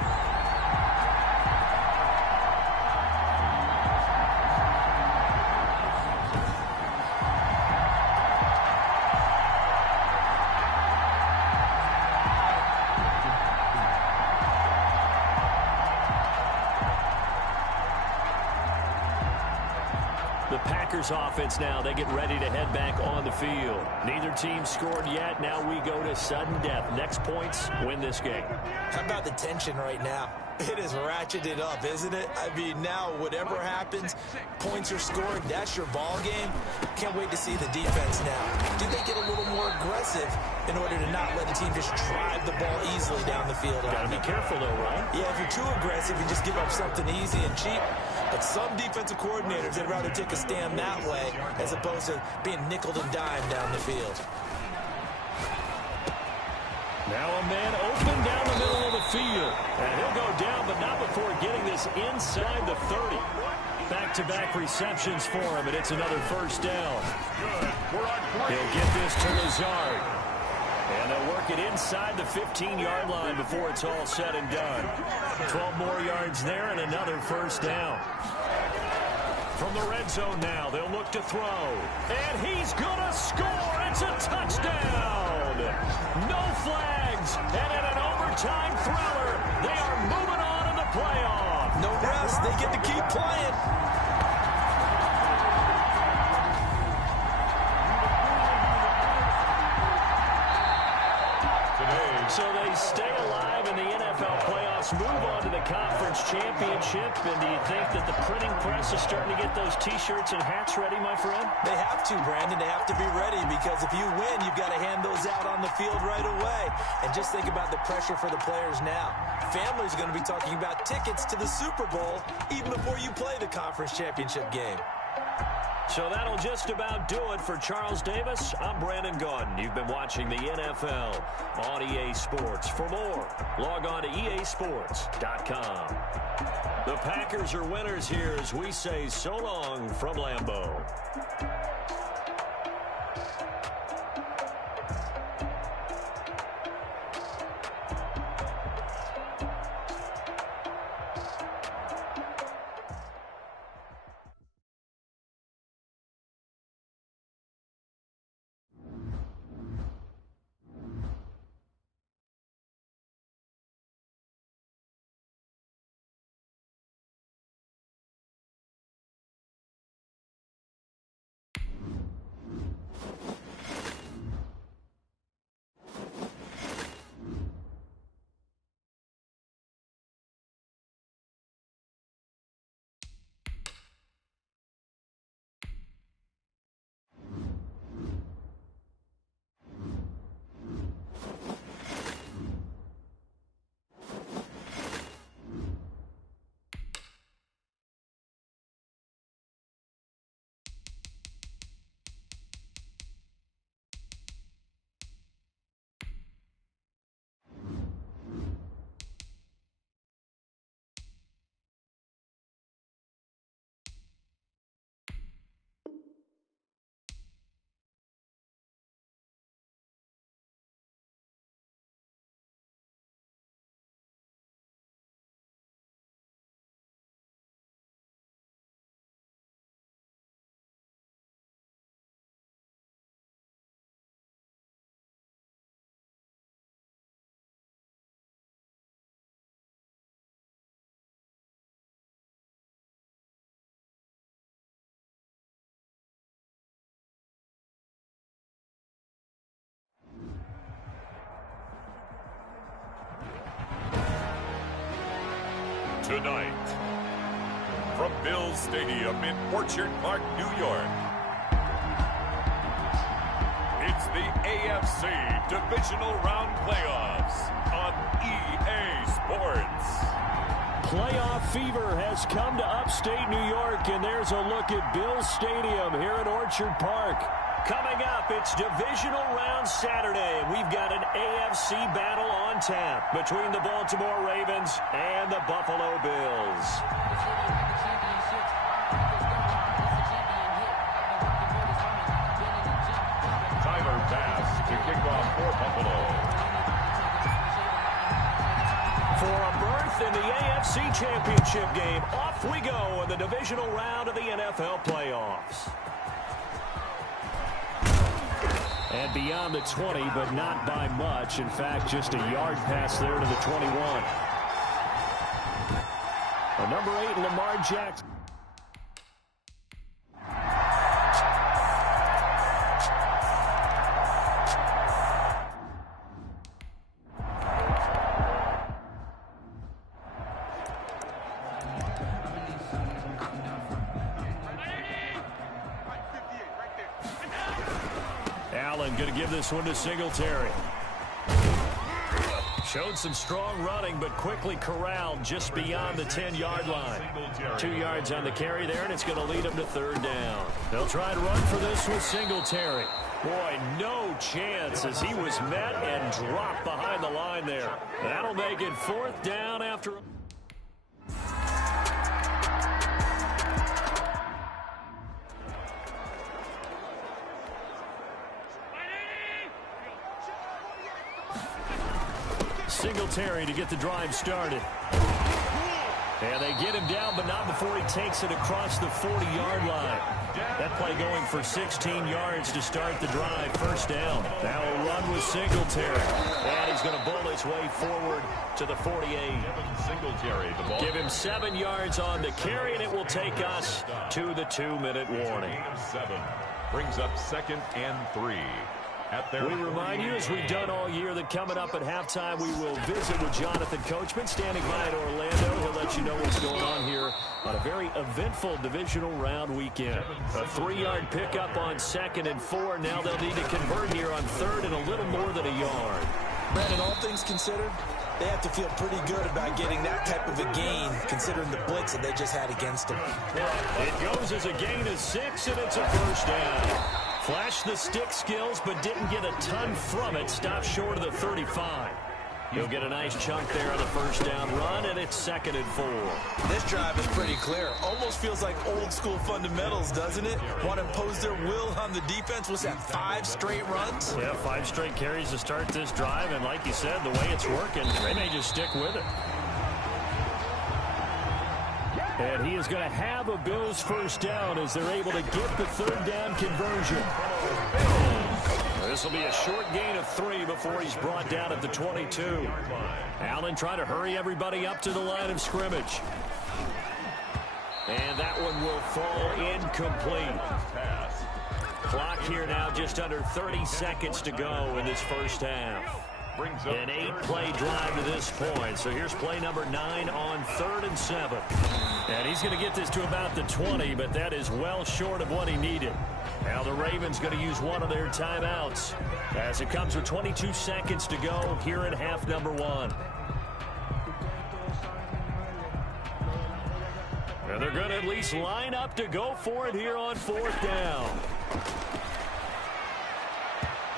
The Packers offense now, they get ready to head back on the field. Neither team scored yet. Now we go to sudden death. Next points win this game. How about the tension right now? It is ratcheted up, isn't it? I mean, now whatever happens, points are scored, that's your ball game. Can't wait to see the defense now. Do they get a little more aggressive in order to not let the team just drive the ball easily down the field? Got to be careful, though, right? Yeah, if you're too aggressive, you just give up something easy and cheap. But some defensive coordinators, they'd rather take a stand that way as opposed to being nickeled and dimed down the field. Now a man open down the middle of the field. And he'll go down, but not before getting this inside the 30. Back-to-back receptions for him, and it's another first down. He'll get this to Lazard. And they'll work it inside the 15-yard line before it's all said and done. 12 more yards there and another first down. From the red zone now, they'll look to throw. And he's going to score. It's a touchdown. No flags. And in an overtime thriller, they are moving on in the playoff. No rest. They get to keep playing. So they stay alive in the NFL playoffs, move on to the conference championship. And do you think that the printing press is starting to get those T-shirts and hats ready, my friend? They have to, Brandon. They have to be ready because if you win, you've got to hand those out on the field right away. And just think about the pressure for the players now. Families are going to be talking about tickets to the Super Bowl even before you play the conference championship game. So that'll just about do it for Charles Davis. I'm Brandon Gaudin. You've been watching the NFL on EA Sports. For more, log on to easports.com. The Packers are winners here as we say so long from Lambeau. Tonight, from Bills Stadium in Orchard Park, New York, it's the AFC Divisional Round Playoffs on EA Sports. Playoff fever has come to upstate New York, and there's a look at Bills Stadium here at Orchard Park. Coming up, it's Divisional Round Saturday, and we've got an AFC battle on tap between the Baltimore Ravens and the Buffalo Bills. Tyler Bass to kick off for Buffalo. For a berth in the AFC Championship game, off we go in the divisional round of the NFL playoffs. And beyond the 20, but not by much. In fact, just a yard pass there to the 21. Number 8, Lamar Jackson. Allen going to give this one to Singletary. Showed some strong running, but quickly corralled just beyond the 10-yard line. 2 yards on the carry there, and it's going to lead him to third down. They'll try and run for this with Singletary. Boy, no chance as he was met and dropped behind the line there. That'll make it fourth down after... Singletary to get the drive started. And they get him down, but not before he takes it across the 40-yard line. That play going for 16 yards to start the drive. First down. Now a run with Singletary. And he's going to bull his way forward to the 48. Singletary, the ball. Give him 7 yards on the carry, and it will take us to the 2-minute warning. 7 brings up 2nd and 3. We remind you, as we've done all year, that coming up at halftime, we will visit with Jonathan Coachman, standing by in Orlando. He'll let you know what's going on here on a very eventful divisional round weekend. A 3-yard pickup on 2nd and 4. Now they'll need to convert here on 3rd and a little more than a yard. Brandon, all things considered, they have to feel pretty good about getting that type of a gain, considering the blitz that they just had against them. It goes as a gain of 6, and it's a first down. Flashed the stick skills, but didn't get a ton from it. Stopped short of the 35. He'll get a nice chunk there on the first down run, and it's 2nd and 4. This drive is pretty clear. Almost feels like old school fundamentals, doesn't it? Want to impose their will on the defense. What's that, 5 straight runs? Yeah, 5 straight carries to start this drive, and like you said, the way it's working, they may just stick with it. And he is going to have a Bills first down as they're able to get the 3rd down conversion. This will be a short gain of 3 before he's brought down at the 22. Allen trying to hurry everybody up to the line of scrimmage. And that one will fall incomplete. Clock here now just under 30 seconds to go in this first half. An 8-play drive to this point. So here's play number 9 on 3rd and 7. And he's going to get this to about the 20, but that is well short of what he needed. Now the Ravens going to use one of their timeouts as it comes with 22 seconds to go here in half number 1. And they're going to at least line up to go for it here on 4th down.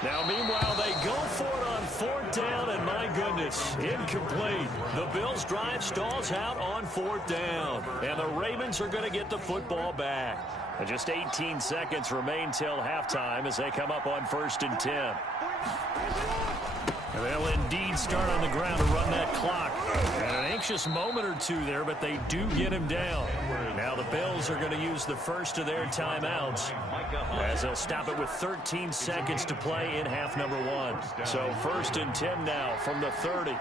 Now, meanwhile, they go for it on 4th down, and my goodness, incomplete. The Bills' drive stalls out on 4th down, and the Ravens are going to get the football back. And just 18 seconds remain till halftime as they come up on 1st and 10. And they'll indeed start on the ground to run that clock. And an anxious moment or two there, but they do get him down. Now the Bills are going to use the first of their timeouts as they'll stop it with 13 seconds to play in half number 1. So 1st and 10 now from the 30.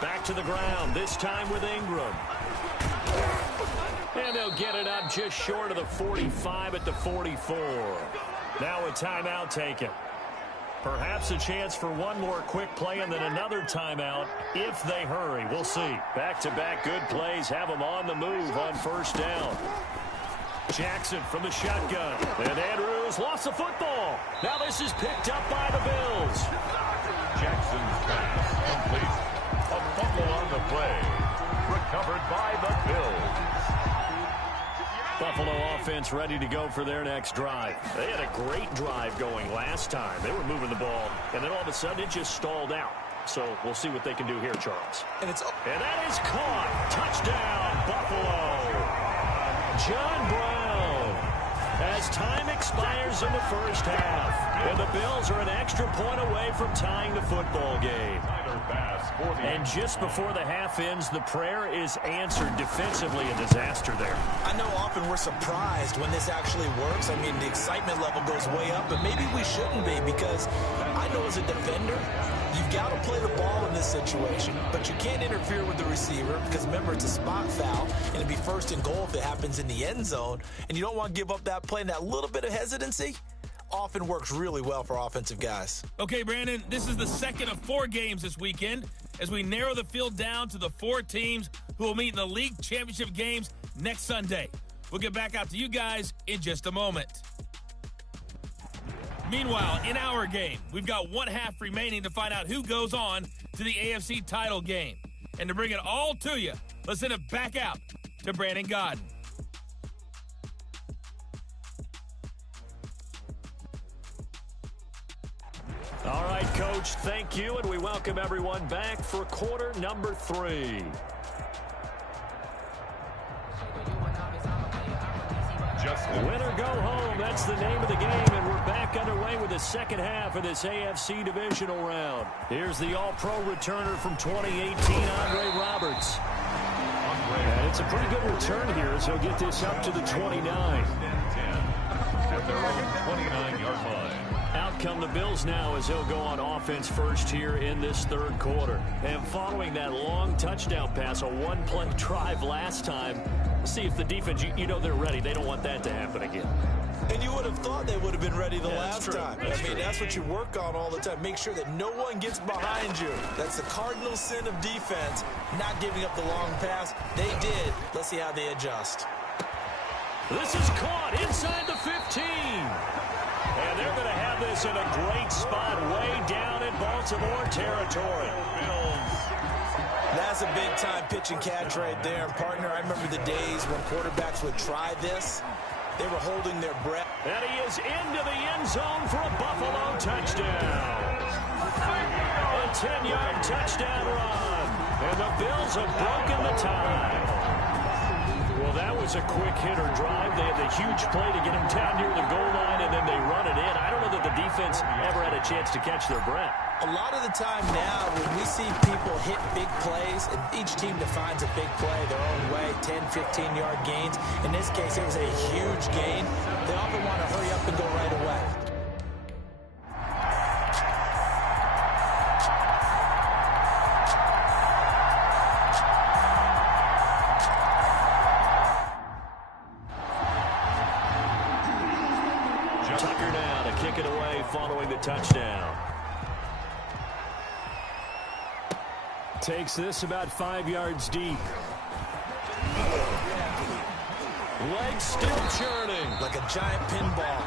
Back to the ground, this time with Ingram. And they'll get it up just short of the 45 at the 44. Now a timeout taken. Perhaps a chance for one more quick play and then another timeout if they hurry. We'll see. Back-to-back good plays have them on the move on first down. Jackson from the shotgun. And Andrews lost the football. Now this is picked up by the Bills. Jackson's pass complete. A fumble on the play. Recovered by the Bills. Buffalo offense ready to go for their next drive. They had a great drive going last time. They were moving the ball, and then all of a sudden it just stalled out. So we'll see what they can do here, Charles. And that is caught. Touchdown, Buffalo. John Brown. As time expires in the first half, and the Bills are an extra point away from tying the football game. And just before the half ends, the prayer is answered defensively. A disaster there. I know often we're surprised when this actually works. I mean, the excitement level goes way up, but maybe we shouldn't be, because I know as a defender, you've got to play the ball in this situation, but you can't interfere with the receiver because, remember, it's a spot foul, and it'd be first and goal if it happens in the end zone, and you don't want to give up that play. And that little bit of hesitancy often works really well for offensive guys. Okay, Brandon, this is the second of 4 games this weekend as we narrow the field down to the 4 teams who will meet in the league championship games next Sunday. We'll get back out to you guys in just a moment. Meanwhile, in our game, we've got 1 half remaining to find out who goes on to the AFC title game. And to bring it all to you, let's send it back out to Brandon Godden. All right, Coach, thank you, and we welcome everyone back for quarter number 3. Win or go home, that's the name of the game, and we're back underway with the second half of this AFC divisional round. Here's the All-Pro returner from 2018, Andre Roberts. And it's a pretty good return here as he'll get this up to the 29. At their own 29-yard line. Out come the Bills now as they'll go on offense first here in this third quarter. And following that long touchdown pass, a one-play drive last time, see if the defense, you know they're ready. They don't want that to happen again. And you would have thought they would have been ready the last time. That's what you work on all the time. Make sure that no one gets behind you. That's the cardinal sin of defense, not giving up the long pass. They did. Let's see how they adjust. This is caught inside the 15. And they're going to have this in a great spot way down in Baltimore territory. That's a big-time pitch and catch right there. And, partner, I remember the days when quarterbacks would try this. They were holding their breath. And he is into the end zone for a Buffalo touchdown. A 10-yard touchdown run. And the Bills have broken the tie. Well, that was a quick hitter drive. They had the huge play to get him down near the goal line, and then they run it in. I don't know that the defense ever had a chance to catch their breath. A lot of the time now, when we see people hit big plays, and each team defines a big play their own way, 10, 15-yard gains. In this case, it was a huge gain. They often want to hurry up and go right away. Tucker now to kick it away following the touchdown. Takes this about 5 yards deep. Legs still churning. Like a giant pinball.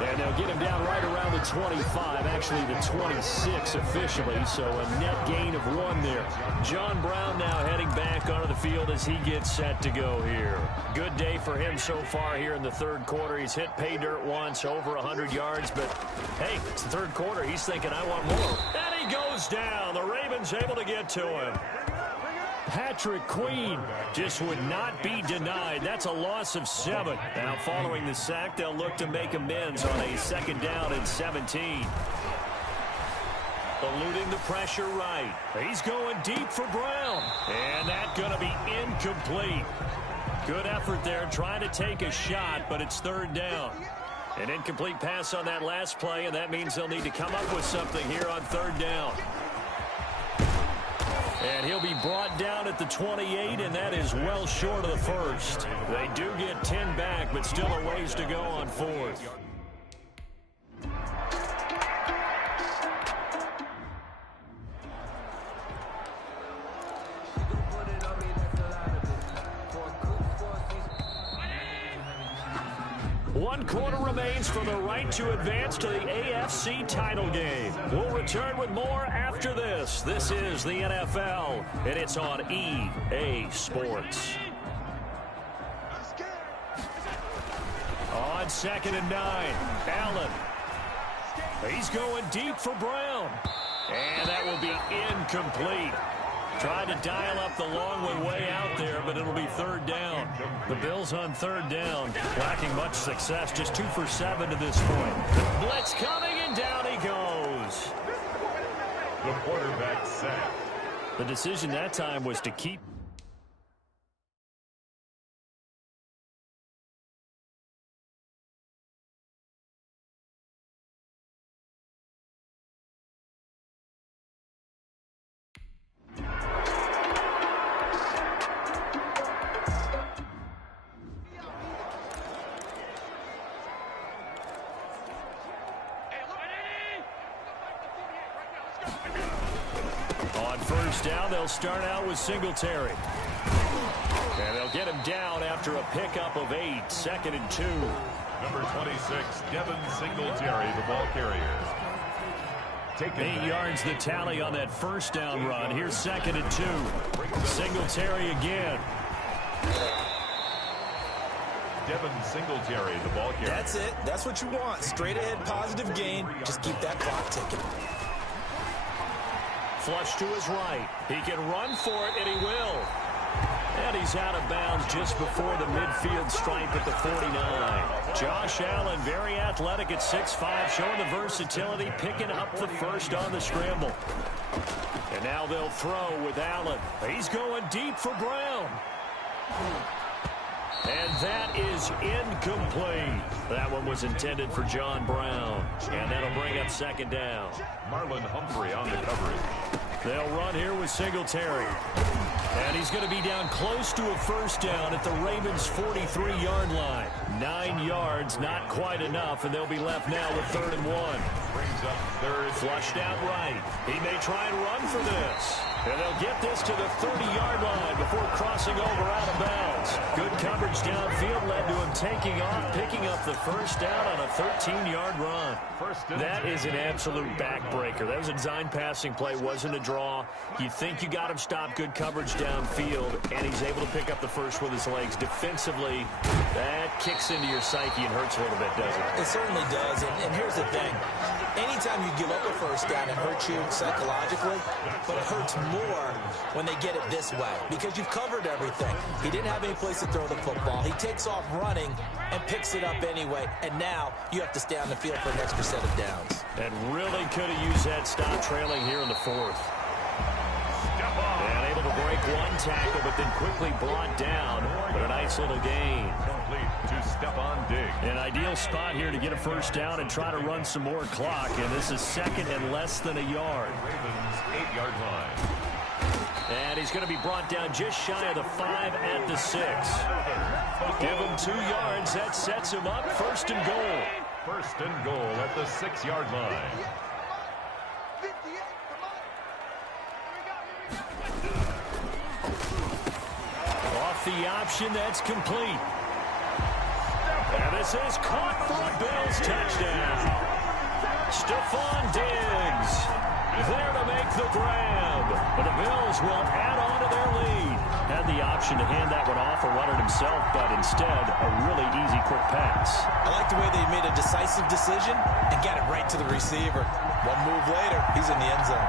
And they'll get him down right around the 25, actually the 26 officially, so a net gain of 1 there. John Brown now heading back onto the field as he gets set to go here. Good day for him so far here in the third quarter. He's hit pay dirt once, over 100 yards, but hey, it's the third quarter. He's thinking, I want more. And he goes down. The Ravens able to get to him. Patrick Queen just would not be denied. That's a loss of 7. Now following the sack, they'll look to make amends on a second down and 17. Eluding the pressure right. He's going deep for Brown. And that's going to be incomplete. Good effort there trying to take a shot, but it's third down. An incomplete pass on that last play, and that means they'll need to come up with something here on third down. And he'll be brought down at the 28, and that is well short of the first. They do get 10 back, but still a ways to go on fourth. 1 quarter remains for the right to advance to the AFC title game. We'll return with more after this. This is the NFL, and it's on EA Sports. On 2nd and 9, Allen. He's going deep for Brown. And that will be incomplete. Tried to dial up the long one way out there, but it'll be 3rd down. The Bills on 3rd down, lacking much success, just 2 for 7 to this point. Blitz coming, and down he goes. The quarterback sacked. The decision that time was to keep. On 1st down, they'll start out with Singletary. And they'll get him down after a pickup of 8, 2nd and 2. Number 26, Devin Singletary, the ball carrier. 8 yards the tally on that 1st down run. Here's 2nd and 2. Singletary again. Devin Singletary, the ball carrier. That's it. That's what you want. Straight ahead, positive gain. Just keep that clock ticking. Flush to his right. He can run for it, and he will. And he's out of bounds just before the midfield stripe at the 49. Josh Allen, very athletic at 6'5", showing the versatility, picking up the first on the scramble. And now they'll throw with Allen. He's going deep for Brown. And that is incomplete. That one was intended for John Brown. And that'll bring up 2nd down. Marlon Humphrey on the coverage. They'll run here with Singletary. And he's going to be down close to a 1st down at the Ravens' 43-yard line. 9 yards, not quite enough, and they'll be left now with 3rd and 1. Brings up 3rd. Flushed out right. He may try and run for this. And they'll get this to the 30-yard line before crossing over out of bounds. Good coverage downfield led to him taking off, picking up the 1st down on a 13-yard run. That is an absolute backbreaker. That was a design passing play, wasn't a draw. You think you got him stopped, good coverage downfield, and he's able to pick up the first with his legs. Defensively, that kicks into your psyche and hurts a little bit, doesn't it? It certainly does, and here's the thing. Anytime you give up a 1st down, it hurts you psychologically, but it hurts more when they get it this way because you've covered everything. He didn't have any place to throw the football. He takes off running and picks it up anyway, and now you have to stay on the field for an extra set of downs. And really could have used that stop trailing here in the 4th. And able to break one tackle, but then quickly brought down. But a nice little gain. Complete to Stephon Diggs. An ideal spot here to get a 1st down and try to run some more clock. And this is 2nd and less than a yard. Ravens 8-yard line. And he's going to be brought down just shy of the 5 at the 6. Give him 2 yards. That sets him up. 1st and goal. 1st and goal at the 6-yard line. Off the option, that's complete. And this is caught for a Bills touchdown. Stephon Diggs there to make the grab. But the Bills will add on to their lead. Had the option to hand that one off or run it himself, but instead a really easy quick pass. I like the way they made a decisive decision and got it right to the receiver. One move later, he's in the end zone.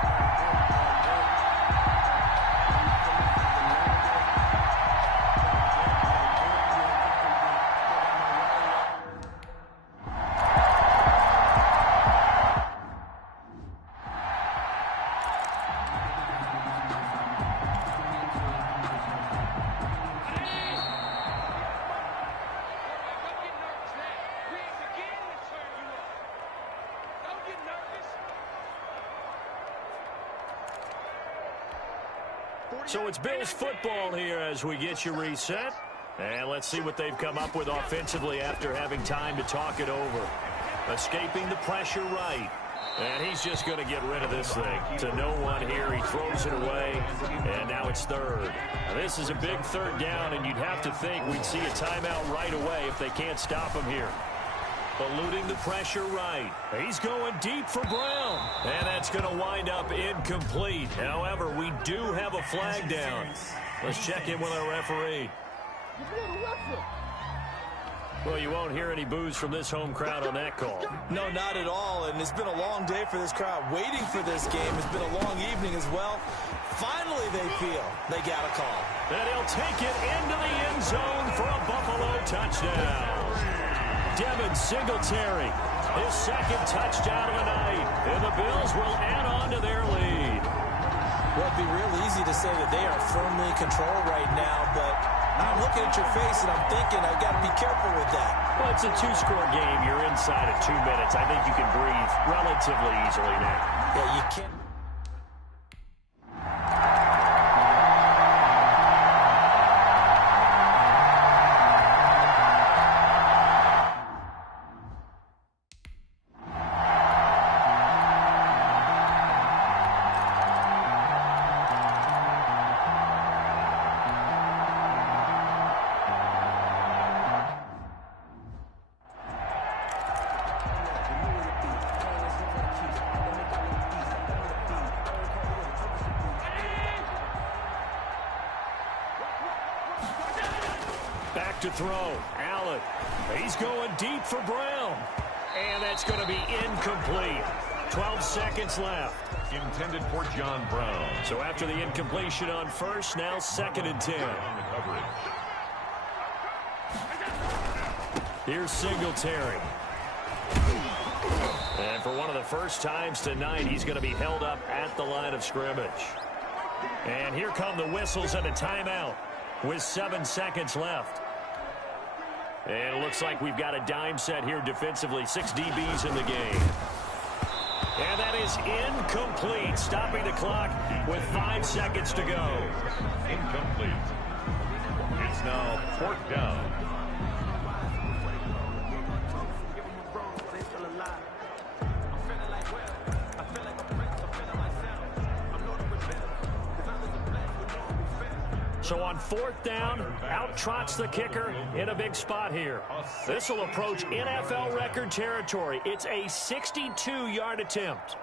So it's Bills football here as we get you reset. And let's see what they've come up with offensively after having time to talk it over. Escaping the pressure right. And he's just going to get rid of this thing. To no one here. He throws it away. And now it's 3rd. Now this is a big 3rd down, and you'd have to think we'd see a timeout right away if they can't stop him here. eluding the pressure right. He's going deep for Brown. And that's going to wind up incomplete. However, we do have a flag down. Let's check in with our referee. Well, you won't hear any boos from this home crowd on that call. No, not at all. And it's been a long day for this crowd waiting for this game. It's been a long evening as well. Finally, they feel they got a call. And he'll take it into the end zone for a Buffalo touchdown. Devin Singletary, his second touchdown of the night. And the Bills will add on to their lead. Well, it'd be real easy to say that they are firmly in control right now, but I'm looking at your face and I'm thinking I've got to be careful with that. Well, it's a two-score game. You're inside of 2 minutes. I think you can breathe relatively easily now. Yeah, you can't. Back to throw. Allen. He's going deep for Brown. And that's going to be incomplete. 12 seconds left. Intended for John Brown. So after the incompletion on first, now 2nd and 10. On the coverage. Here's Singletary. And for one of the first times tonight, he's going to be held up at the line of scrimmage. And here come the whistles and a timeout with 7 seconds left. And it looks like we've got a dime set here defensively. 6 DBs in the game. And that is incomplete, stopping the clock with 5 seconds to go. Incomplete. It's now 4th down. So on 4th down, out trots the kicker in a big spot here. This will approach NFL record territory. It's a 62-yard attempt.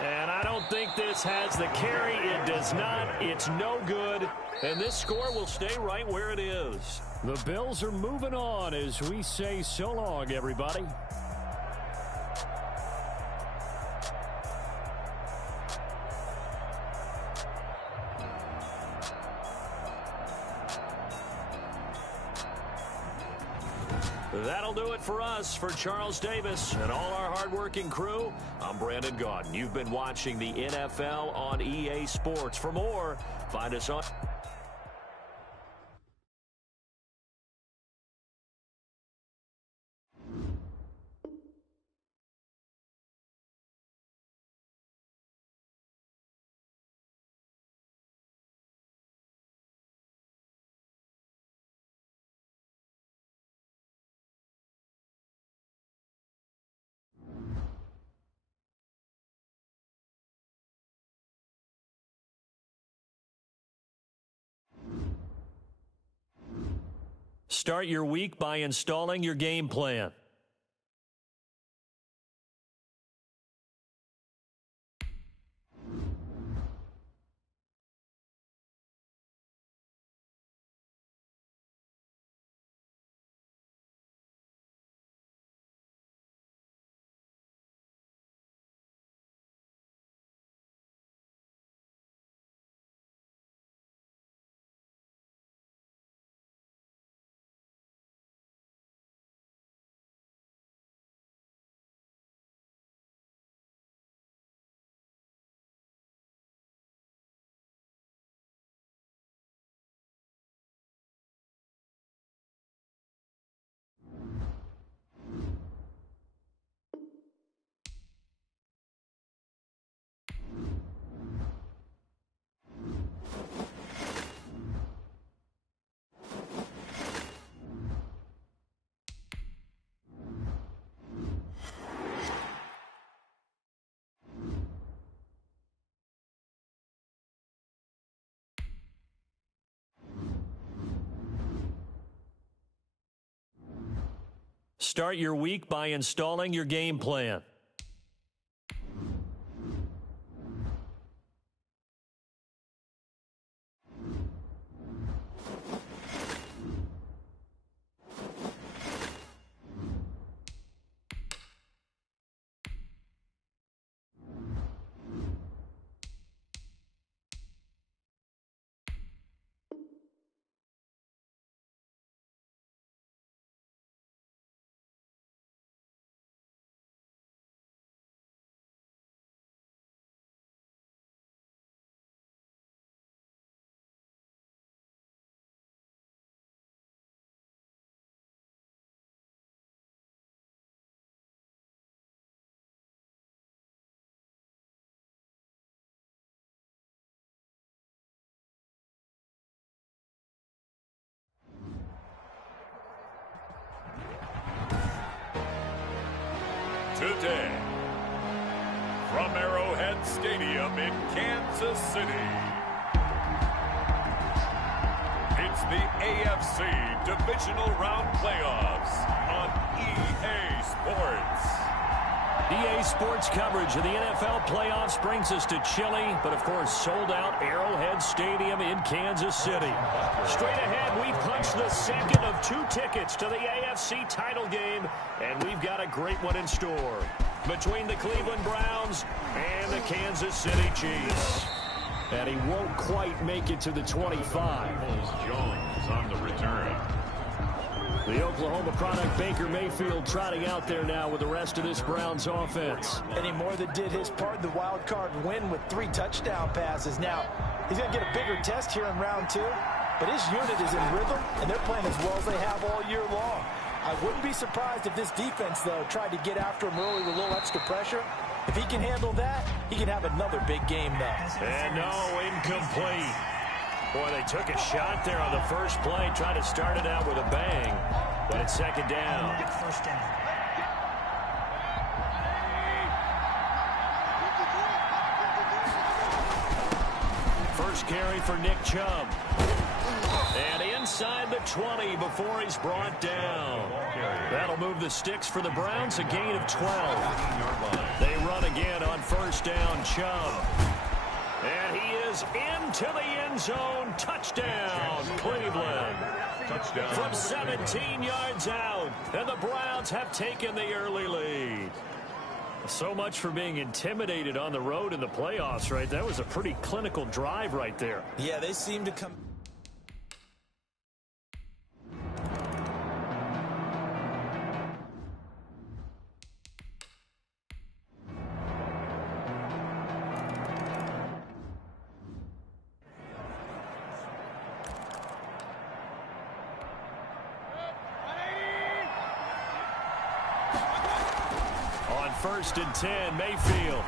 And I don't think this has the carry. It does not. It's no good. And this score will stay right where it is. The Bills are moving on as we say so long, everybody. That'll do it for us. For Charles Davis and all our hardworking crew, I'm Brandon Gaudin. You've been watching the NFL on EA Sports. For more, find us on... Start your week by installing your game plan. Start your week by installing your game plan. Today, from Arrowhead Stadium in Kansas City, it's the AFC Divisional Round Playoffs on EA Sports. EA Sports coverage of the NFL playoffs brings us to chilly, but of course sold-out Arrowhead Stadium in Kansas City. Straight ahead, we punch the second of 2 tickets to the AFC title game, and we've got a great one in store between the Cleveland Browns and the Kansas City Chiefs. And he won't quite make it to the 25. Jones on the return. The Oklahoma product, Baker Mayfield, trotting out there now with the rest of this Browns offense. And he more than did his part in the wild card win with 3 touchdown passes. Now, he's going to get a bigger test here in round 2, but his unit is in rhythm, and they're playing as well as they have all year long. I wouldn't be surprised if this defense, though, tried to get after him early with a little extra pressure. If he can handle that, he can have another big game, though. And no, incomplete. Boy, they took a shot there on the first play, tried to start it out with a bang, but it's second down. First down. First carry for Nick Chubb. And inside the 20 before he's brought down. That'll move the sticks for the Browns, a gain of 12. They run again on first down, Chubb. And he is into the end zone. Touchdown, Cleveland. Touchdown. From 17 yards out. And the Browns have taken the early lead. So much for being intimidated on the road in the playoffs, right? That was a pretty clinical drive right there. Yeah, they seem to come... First and 10, Mayfield.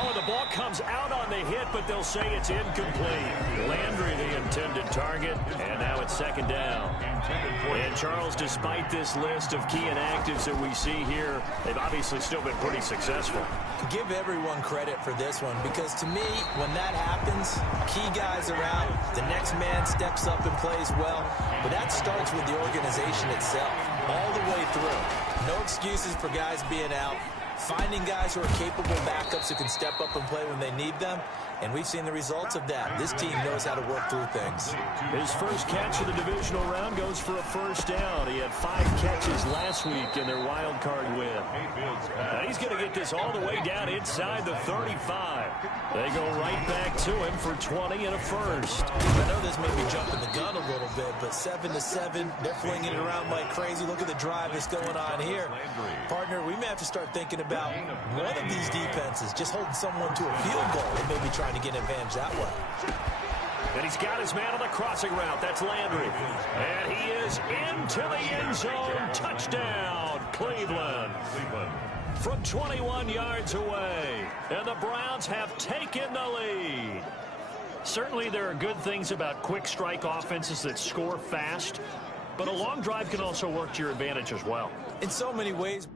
Oh, the ball comes out on the hit, but they'll say it's incomplete. Landry, the intended target, and now it's second down. And Charles, despite this list of key inactives that we see here, they've obviously still been pretty successful. Give everyone credit for this one, because to me, when that happens, key guys are out, the next man steps up and plays well, but that starts with the organization itself, all the way through. No excuses for guys being out. Finding guys who are capable backups who can step up and play when they need them, and we've seen the results of that. This team knows how to work through things. His first catch of the divisional round goes for a first down. He had 5 catches last week in their wild card win. And he's going to get this all the way down inside the 35. They go right back to him for 20 and a first. I know this may be jumping the gun a little bit, but 7-7, they're flinging it around like crazy. Look at the drive that's going on here. Partner, we may have to start thinking about one of these defenses just holding someone to a field goal and maybe trying to get an advantage that way. And he's got his man on the crossing route. That's Landry. And he is into the end zone. Touchdown, Cleveland. From 21 yards away. And the Browns have taken the lead. Certainly there are good things about quick strike offenses that score fast, but a long drive can also work to your advantage as well. In so many ways.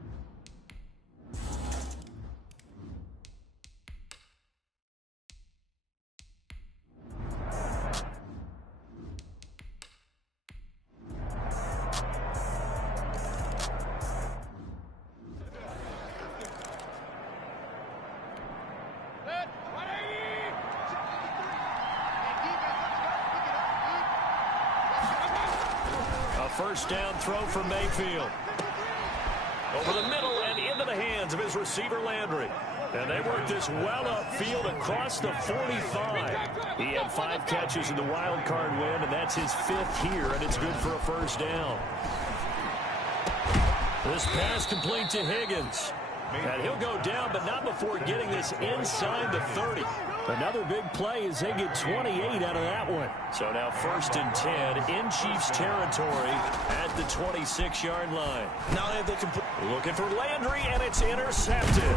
first down throw for Mayfield. Over the middle and into the hands of his receiver, Landry. And they worked this well upfield across the 45. He had 5 catches in the wild card win, and that's his 5th here, and it's good for a first down. This pass complete to Higgins. And he'll go down, but not before getting this inside the 30. Another big play as they get 28 out of that one. So now 1st and 10 in Chiefs territory at the 26-yard line. Now they can put... Looking for Landry, and it's intercepted.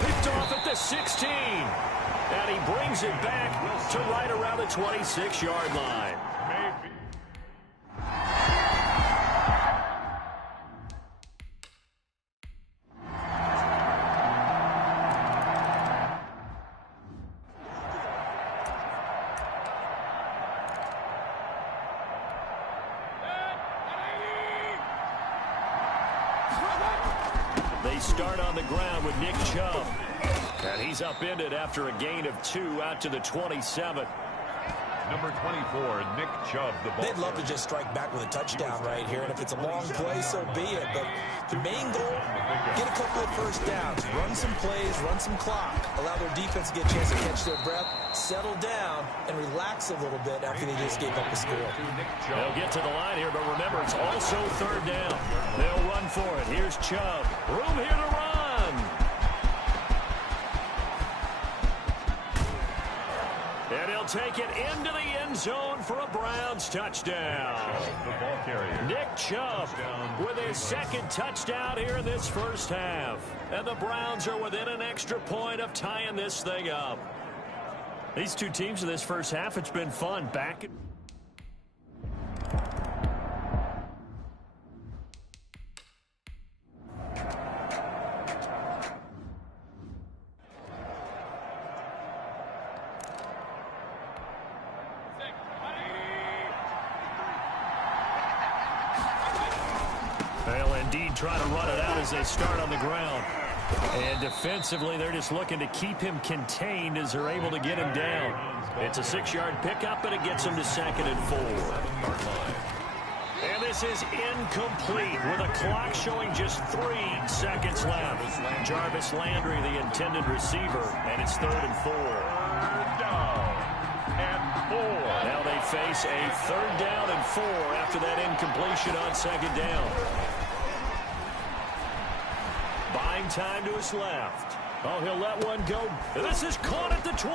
Picked off at the 16. And he brings it back to right around the 26-yard line. They start on the ground with Nick Chubb. And he's upended after a gain of 2 out to the 27. Number 24, Nick Chubb. They'd love to just strike back with a touchdown right here, and if it's a long play, so be it. But the main goal, get a couple of first downs, run some plays, run some clock, allow their defense to get a chance to catch their breath, settle down, and relax a little bit after they just gave up the score. They'll get to the line here, but remember, it's also 3rd down. They'll run for it. Here's Chubb. Room here to run. And he'll take it into the end zone for a Browns touchdown. The ball carrier. Nick Chubb with his 2nd touchdown here in this first half. And the Browns are within an extra point of tying this thing up. These two teams in this first half, it's been fun. Back. They'll indeed try to run it out as they start on the ground. And defensively, they're just looking to keep him contained as they're able to get him down. It's a 6-yard pickup, and it gets him to 2nd and 4. And this is incomplete with a clock showing just 3 seconds left. Jarvis Landry, the intended receiver, and it's 3rd and 4. Now they face a 3rd down and 4 after that incompletion on 2nd down. Buying time to his left. Oh, he'll let one go. This is caught at the 20.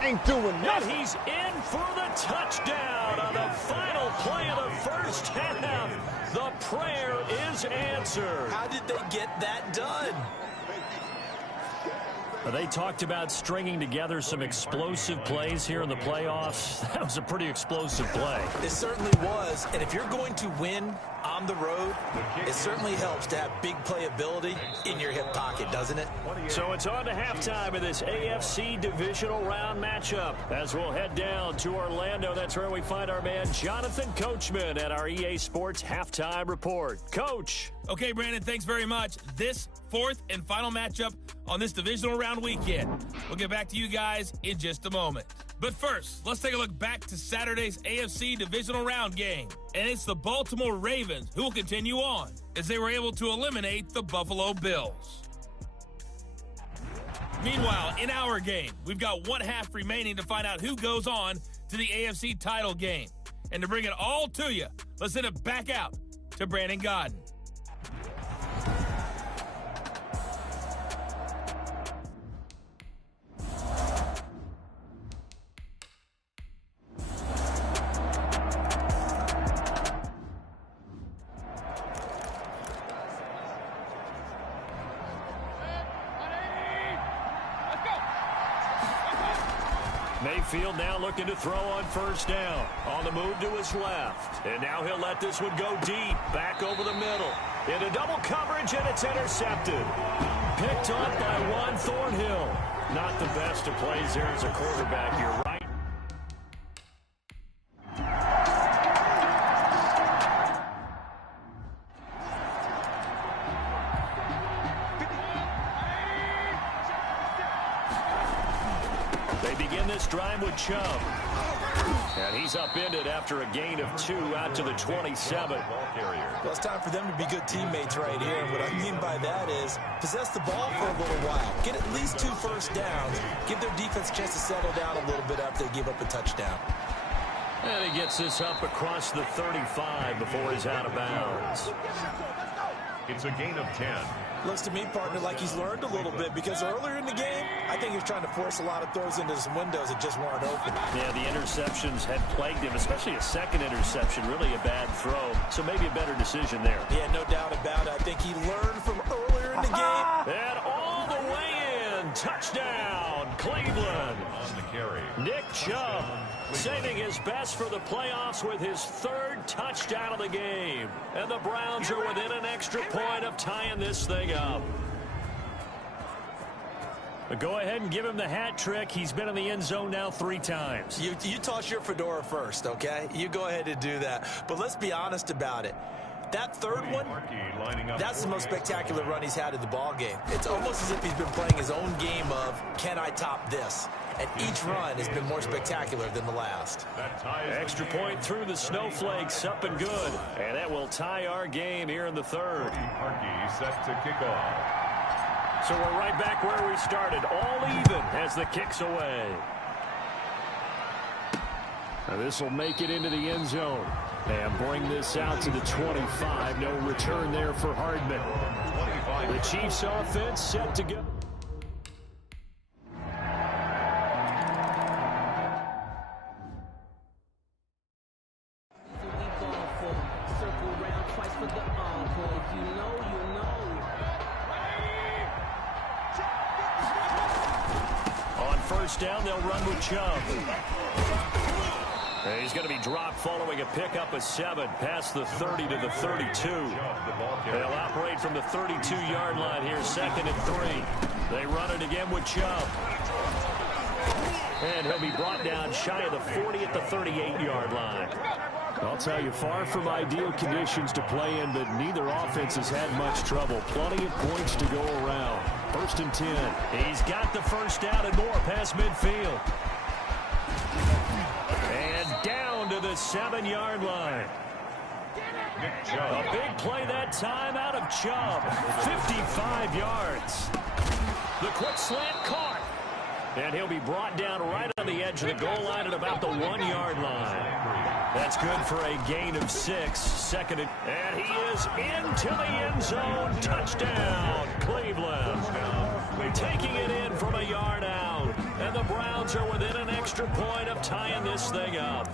Ain't doing nothing. And he's in for the touchdown on the final play of the first half. The prayer is answered. How did they get that done? They talked about stringing together some explosive plays here in the playoffs. That was a pretty explosive play. It certainly was. And if you're going to win on the road, it certainly helps to have big playability in your hip pocket, doesn't it? So it's on to halftime of this AFC divisional round matchup. As we'll head down to Orlando, that's where we find our man Jonathan Coachman at our EA Sports Halftime Report. Coach. Okay, Brandon, thanks very much. This 4th and final matchup on this divisional round weekend. We'll get back to you guys in just a moment. But first, let's take a look back to Saturday's AFC divisional round game. And it's the Baltimore Ravens who will continue on as they were able to eliminate the Buffalo Bills. Meanwhile, in our game, we've got 1 half remaining to find out who goes on to the AFC title game. And to bring it all to you, let's send it back out to Brandon Godden. Mayfield now looking to throw on 1st down. On the move to his left. And now he'll let this one go deep. Back over the middle. Into double coverage, and it's intercepted. Picked off by Juan Thornhill. Not the best of plays there as a quarterback. You're right. They begin this drive with Chubb. And he's upended after a gain of 2 out to the 27. Well, it's time for them to be good teammates right here. And what I mean by that is possess the ball for a little while. Get at least 2 first downs. Give their defense a chance to settle down a little bit after they give up a touchdown. And he gets this up across the 35 before he's out of bounds. It's a gain of 10. Looks to me, partner, like he's learned a little bit because earlier in the game, I think he was trying to force a lot of throws into some windows that just weren't open. Yeah, the interceptions had plagued him, especially a second interception, really a bad throw. So maybe a better decision there. Yeah, no doubt about it. I think he learned from earlier in the game. And all the way in, touchdown, Cleveland. On the carry. Nick Chubb saving his best for the playoffs with his 3rd touchdown of the game. And the Browns are within an extra point of tying this thing up. But go ahead and give him the hat trick. He's been in the end zone now 3 times. You toss your fedora first, okay? You go ahead and do that. But let's be honest about it. That 3rd one, that's the most spectacular run he's had in the ball game. It's almost as if he's been playing his own game of, can I top this? And each run has been more spectacular than the last. Extra point through the snowflakes, up and good. And that will tie our game here in the 3rd. Parkey set to kick off. So we're right back where we started, all even as the kick's away. Now this will make it into the end zone. And bring this out to the 25. No return there for Hardman. The Chiefs offense set to go. On first down, they'll run with Chubb. He's going to be dropped following a pickup of 7 past the 30 to the 32. They'll operate from the 32-yard line here, 2nd and 3. They run it again with Chubb. And he'll be brought down shy of the 40 at the 38-yard line. I'll tell you, far from ideal conditions to play in, but neither offense has had much trouble. Plenty of points to go around. 1st and 10. He's got the first down and more past midfield. And down to the 7-yard line. A big play that time out of Chubb. 55 yards. The quick slant caught. And he'll be brought down right on the edge of the goal line at about the 1-yard line. That's good for a gain of 6. 2nd and he is into the end zone. Touchdown, Cleveland. Taking it in from a yard out. And the Browns are within an extra point of tying this thing up.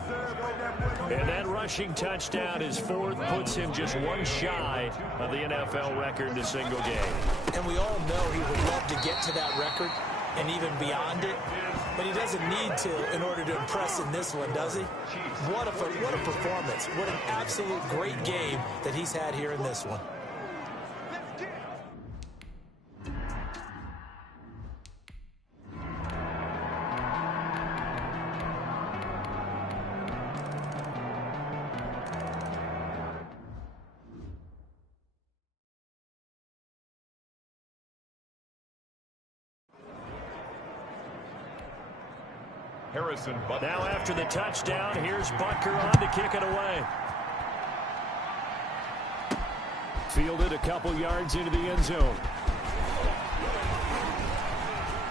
And that rushing touchdown, his 4th, puts him just 1 shy of the NFL record in a single game. And we all know he would love to get to that record and even beyond it, but he doesn't need to in order to impress in this one, does he? What a performance. What an absolute great game that he's had here in this one. Harrison Butker. Now after the touchdown, here's Butker on to kick it away. Fielded a couple yards into the end zone.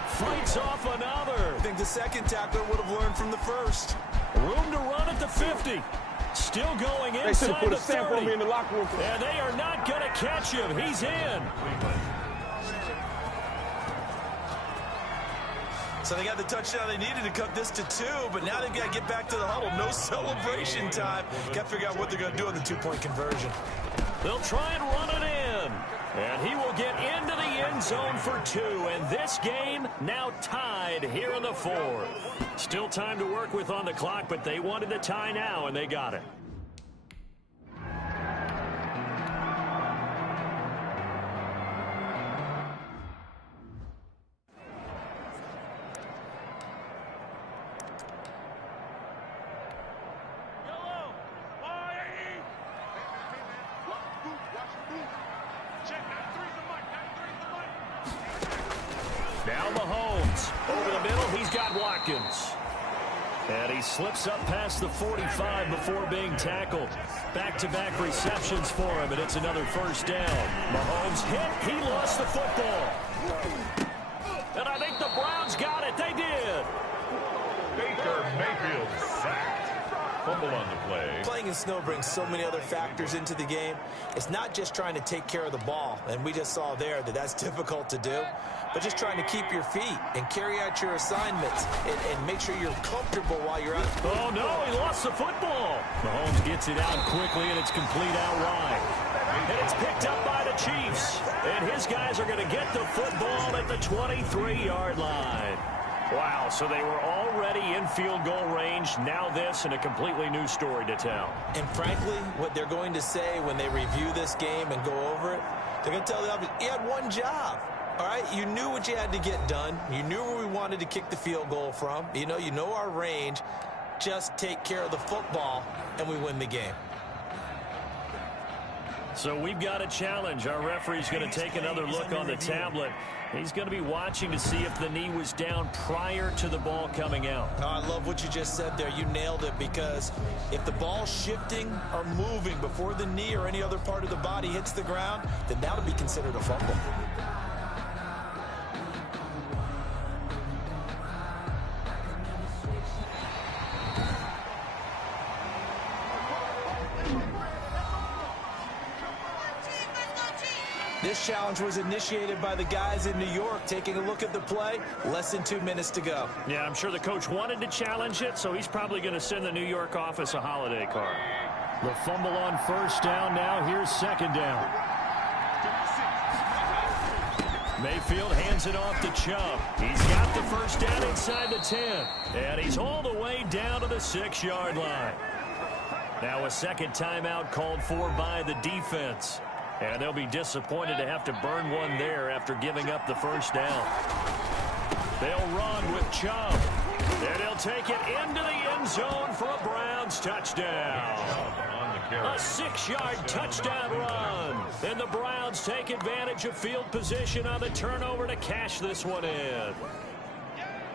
Fights off another. I think the second tackler would have learned from the first. Room to run at the 50. Still going inside the 30. In the locker room. And they are not going to catch him. He's in. So they got the touchdown they needed to cut this to 2, but now they've got to get back to the huddle. No celebration time. Got to figure out what they're going to do on the 2-point conversion. They'll try and run it in. And he will get into the end zone for 2. And this game now tied here in the 4th. Still time to work with on the clock, but they wanted the tie now, and they got it. Now Mahomes. Over the middle, he's got Watkins. And he slips up past the 45 before being tackled. Back-to-back receptions for him, and it's another first down. Mahomes hit. He lost the football. And I think the Browns got it. They did. Baker Mayfield sacked. Fumble on the play. Playing in snow brings so many other factors into the game. It's not just trying to take care of the ball, and we just saw there that that's difficult to do, but just trying to keep your feet and carry out your assignments and make sure you're comfortable while you're out. Oh, no, he lost the football. Mahomes gets it out quickly, and it's complete out wide. And it's picked up by the Chiefs. And his guys are going to get the football at the 23-yard line. Wow, so they were already in field goal range. Now this and a completely new story to tell. And frankly, what they're going to say when they review this game and go over it, they're going to tell the offense, you had one job. All right, you knew what you had to get done. You knew where we wanted to kick the field goal from. You know our range. Just take care of the football, and we win the game. So we've got a challenge. Our referee's going to take another look on the tablet. He's going to be watching to see if the knee was down prior to the ball coming out. Oh, I love what you just said there. You nailed it, because if the ball's shifting or moving before the knee or any other part of the body hits the ground, then that'll be considered a fumble. This challenge was initiated by the guys in New York. Taking a look at the play, less than 2 minutes to go. Yeah, I'm sure the coach wanted to challenge it, so he's probably going to send the New York office a holiday card. The fumble on first down now. Here's second down. Mayfield hands it off to Chubb. He's got the first down inside the 10. And he's all the way down to the 6-yard line. Now a second timeout called for by the defense. And they'll be disappointed to have to burn one there after giving up the first down. They'll run with Chubb. And he'll take it into the end zone for a Browns touchdown. A 6-yard touchdown run. And the Browns take advantage of field position on the turnover to cash this one in.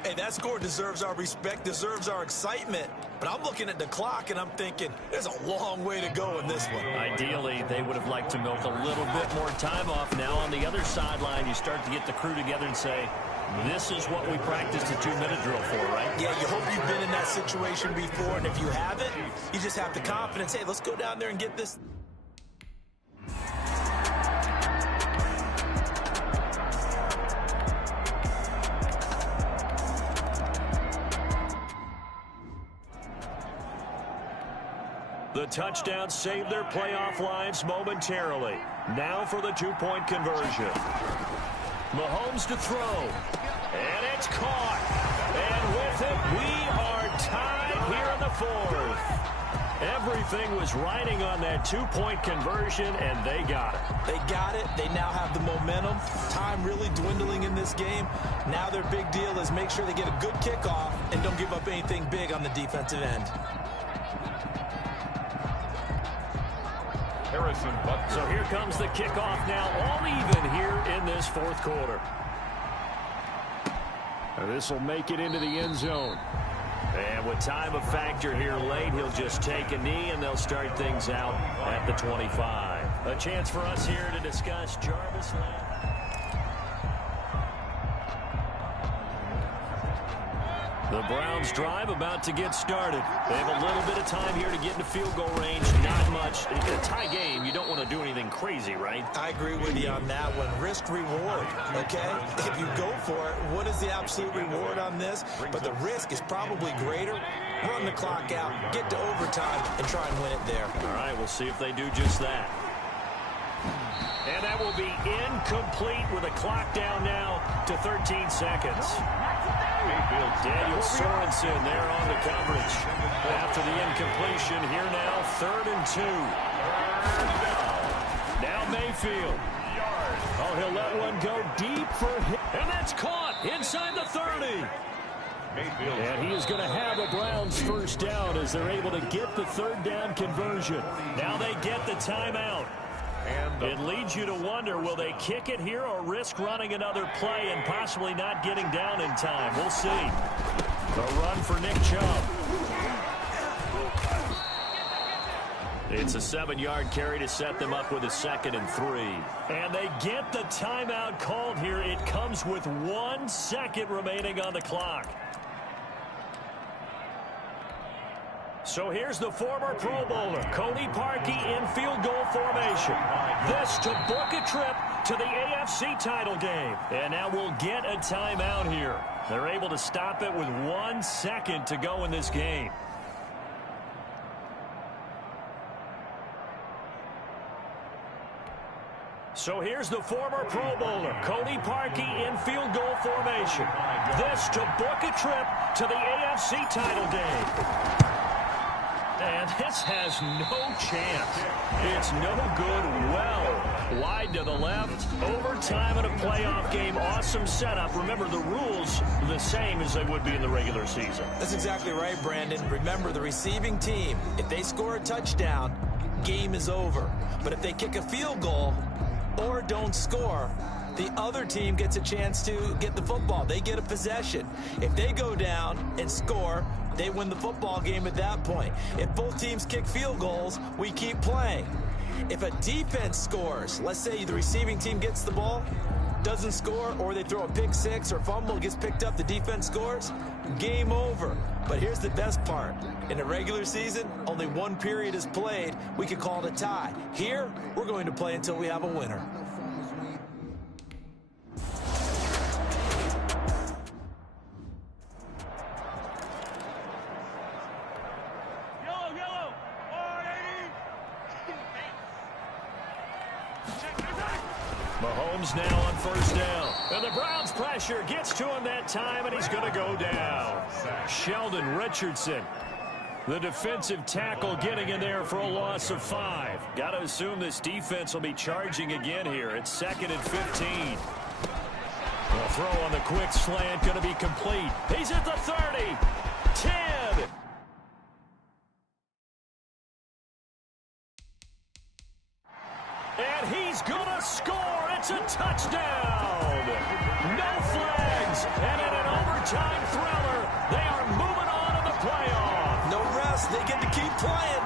Hey, that score deserves our respect, deserves our excitement. But I'm looking at the clock, and I'm thinking, there's a long way to go in this one. Ideally, they would have liked to milk a little bit more time off. Now on the other sideline, you start to get the crew together and say, this is what we practiced a 2-minute drill for, right? Yeah, you hope you've been in that situation before, and if you haven't, you just have the confidence, hey, let's go down there and get this. The touchdown saved their playoff lives momentarily. Now for the 2-point conversion. Mahomes to throw. And it's caught. And with it, we are tied here in the fourth. Everything was riding on that 2-point conversion, and they got it. They got it. They now have the momentum. Time really dwindling in this game. Now their big deal is make sure they get a good kickoff and don't give up anything big on the defensive end. So here comes the kickoff now, all even here in this fourth quarter. This will make it into the end zone. And with time a factor here late, he'll just take a knee, and they'll start things out at the 25. A chance for us here to discuss Jarvis Landry. The Browns drive about to get started. They have a little bit of time here to get into field goal range. Not much. In a tie game, you don't want to do anything crazy, right? I agree with you on that one. Risk reward, okay? If you go for it, what is the absolute reward on this? But the risk is probably greater. Run the clock out, get to overtime, and try and win it there. All right, we'll see if they do just that. And that will be incomplete with a clock down now to 13 seconds. Daniel Sorensen there on the coverage. After the incompletion, here now, 3rd and 2. Now Mayfield. Oh, he'll let one go deep for him. And that's caught inside the 30. And he is going to have a Browns first down as they're able to get the 3rd down conversion. Now they get the timeout. It leads you to wonder, will they kick it here or risk running another play and possibly not getting down in time? We'll see. The run for Nick Chubb. It's a 7-yard carry to set them up with a 2nd and 3. And they get the timeout called here. It comes with 1 second remaining on the clock. So here's the former Pro Bowler, Cody Parkey, in field goal formation. This to book a trip to the AFC title game. And now we'll get a timeout here. They're able to stop it with 1 second to go in this game. So here's the former Pro Bowler, Cody Parkey, in field goal formation. This to book a trip to the AFC title game. And this has no chance. It's no good. Well, wide to the left. Overtime in a playoff game. Awesome setup. Remember, the rules the same as they would be in the regular season. That's exactly right, Brandon. Remember, the receiving team, if they score a touchdown, game is over. But if they kick a field goal or don't score, the other team gets a chance to get the football. They get a possession. If they go down and score, they win the football game at that point. If both teams kick field goals, we keep playing. If a defense scores, let's say the receiving team gets the ball, doesn't score, or they throw a pick six or fumble, gets picked up, the defense scores, game over. But here's the best part. In a regular season, only 1 period is played. We could call it a tie. Here, we're going to play until we have a winner. Mahomes now on 1st down. And the Browns pressure gets to him that time, and he's going to go down. Sheldon Richardson, the defensive tackle, getting in there for a loss of 5. Got to assume this defense will be charging again here. It's 2nd and 15. The throw on the quick slant going to be complete. He's at the 30. 10. And he's going to score. It's a touchdown. No flags. And in an overtime thriller, they are moving on in the playoff. No rest. They get to keep playing.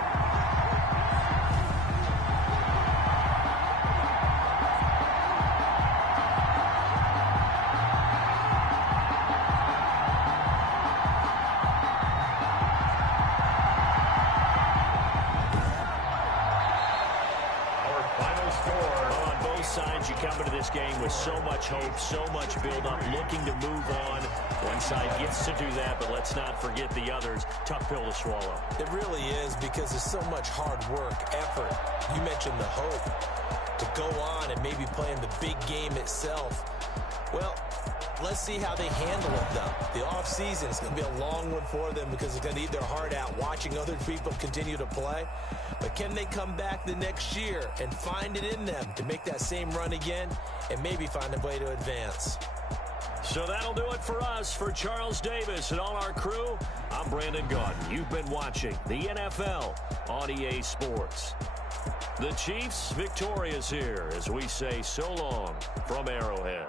Sides, you come into this game with so much hope, so much build-up, looking to move on. One side gets to do that, but let's not forget the others. Tough pill to swallow. It really is, because there's so much hard work, effort. You mentioned the hope to go on and maybe play in the big game itself. Well, let's see how they handle it, though. The offseason is going to be a long one for them, because they're going to need their heart out watching other people continue to play. But can they come back the next year and find it in them to make that same run again and maybe find a way to advance? So that'll do it for us. For Charles Davis and all our crew, I'm Brandon Gaudin. You've been watching the NFL on EA Sports. The Chiefs victorious here as we say so long from Arrowhead.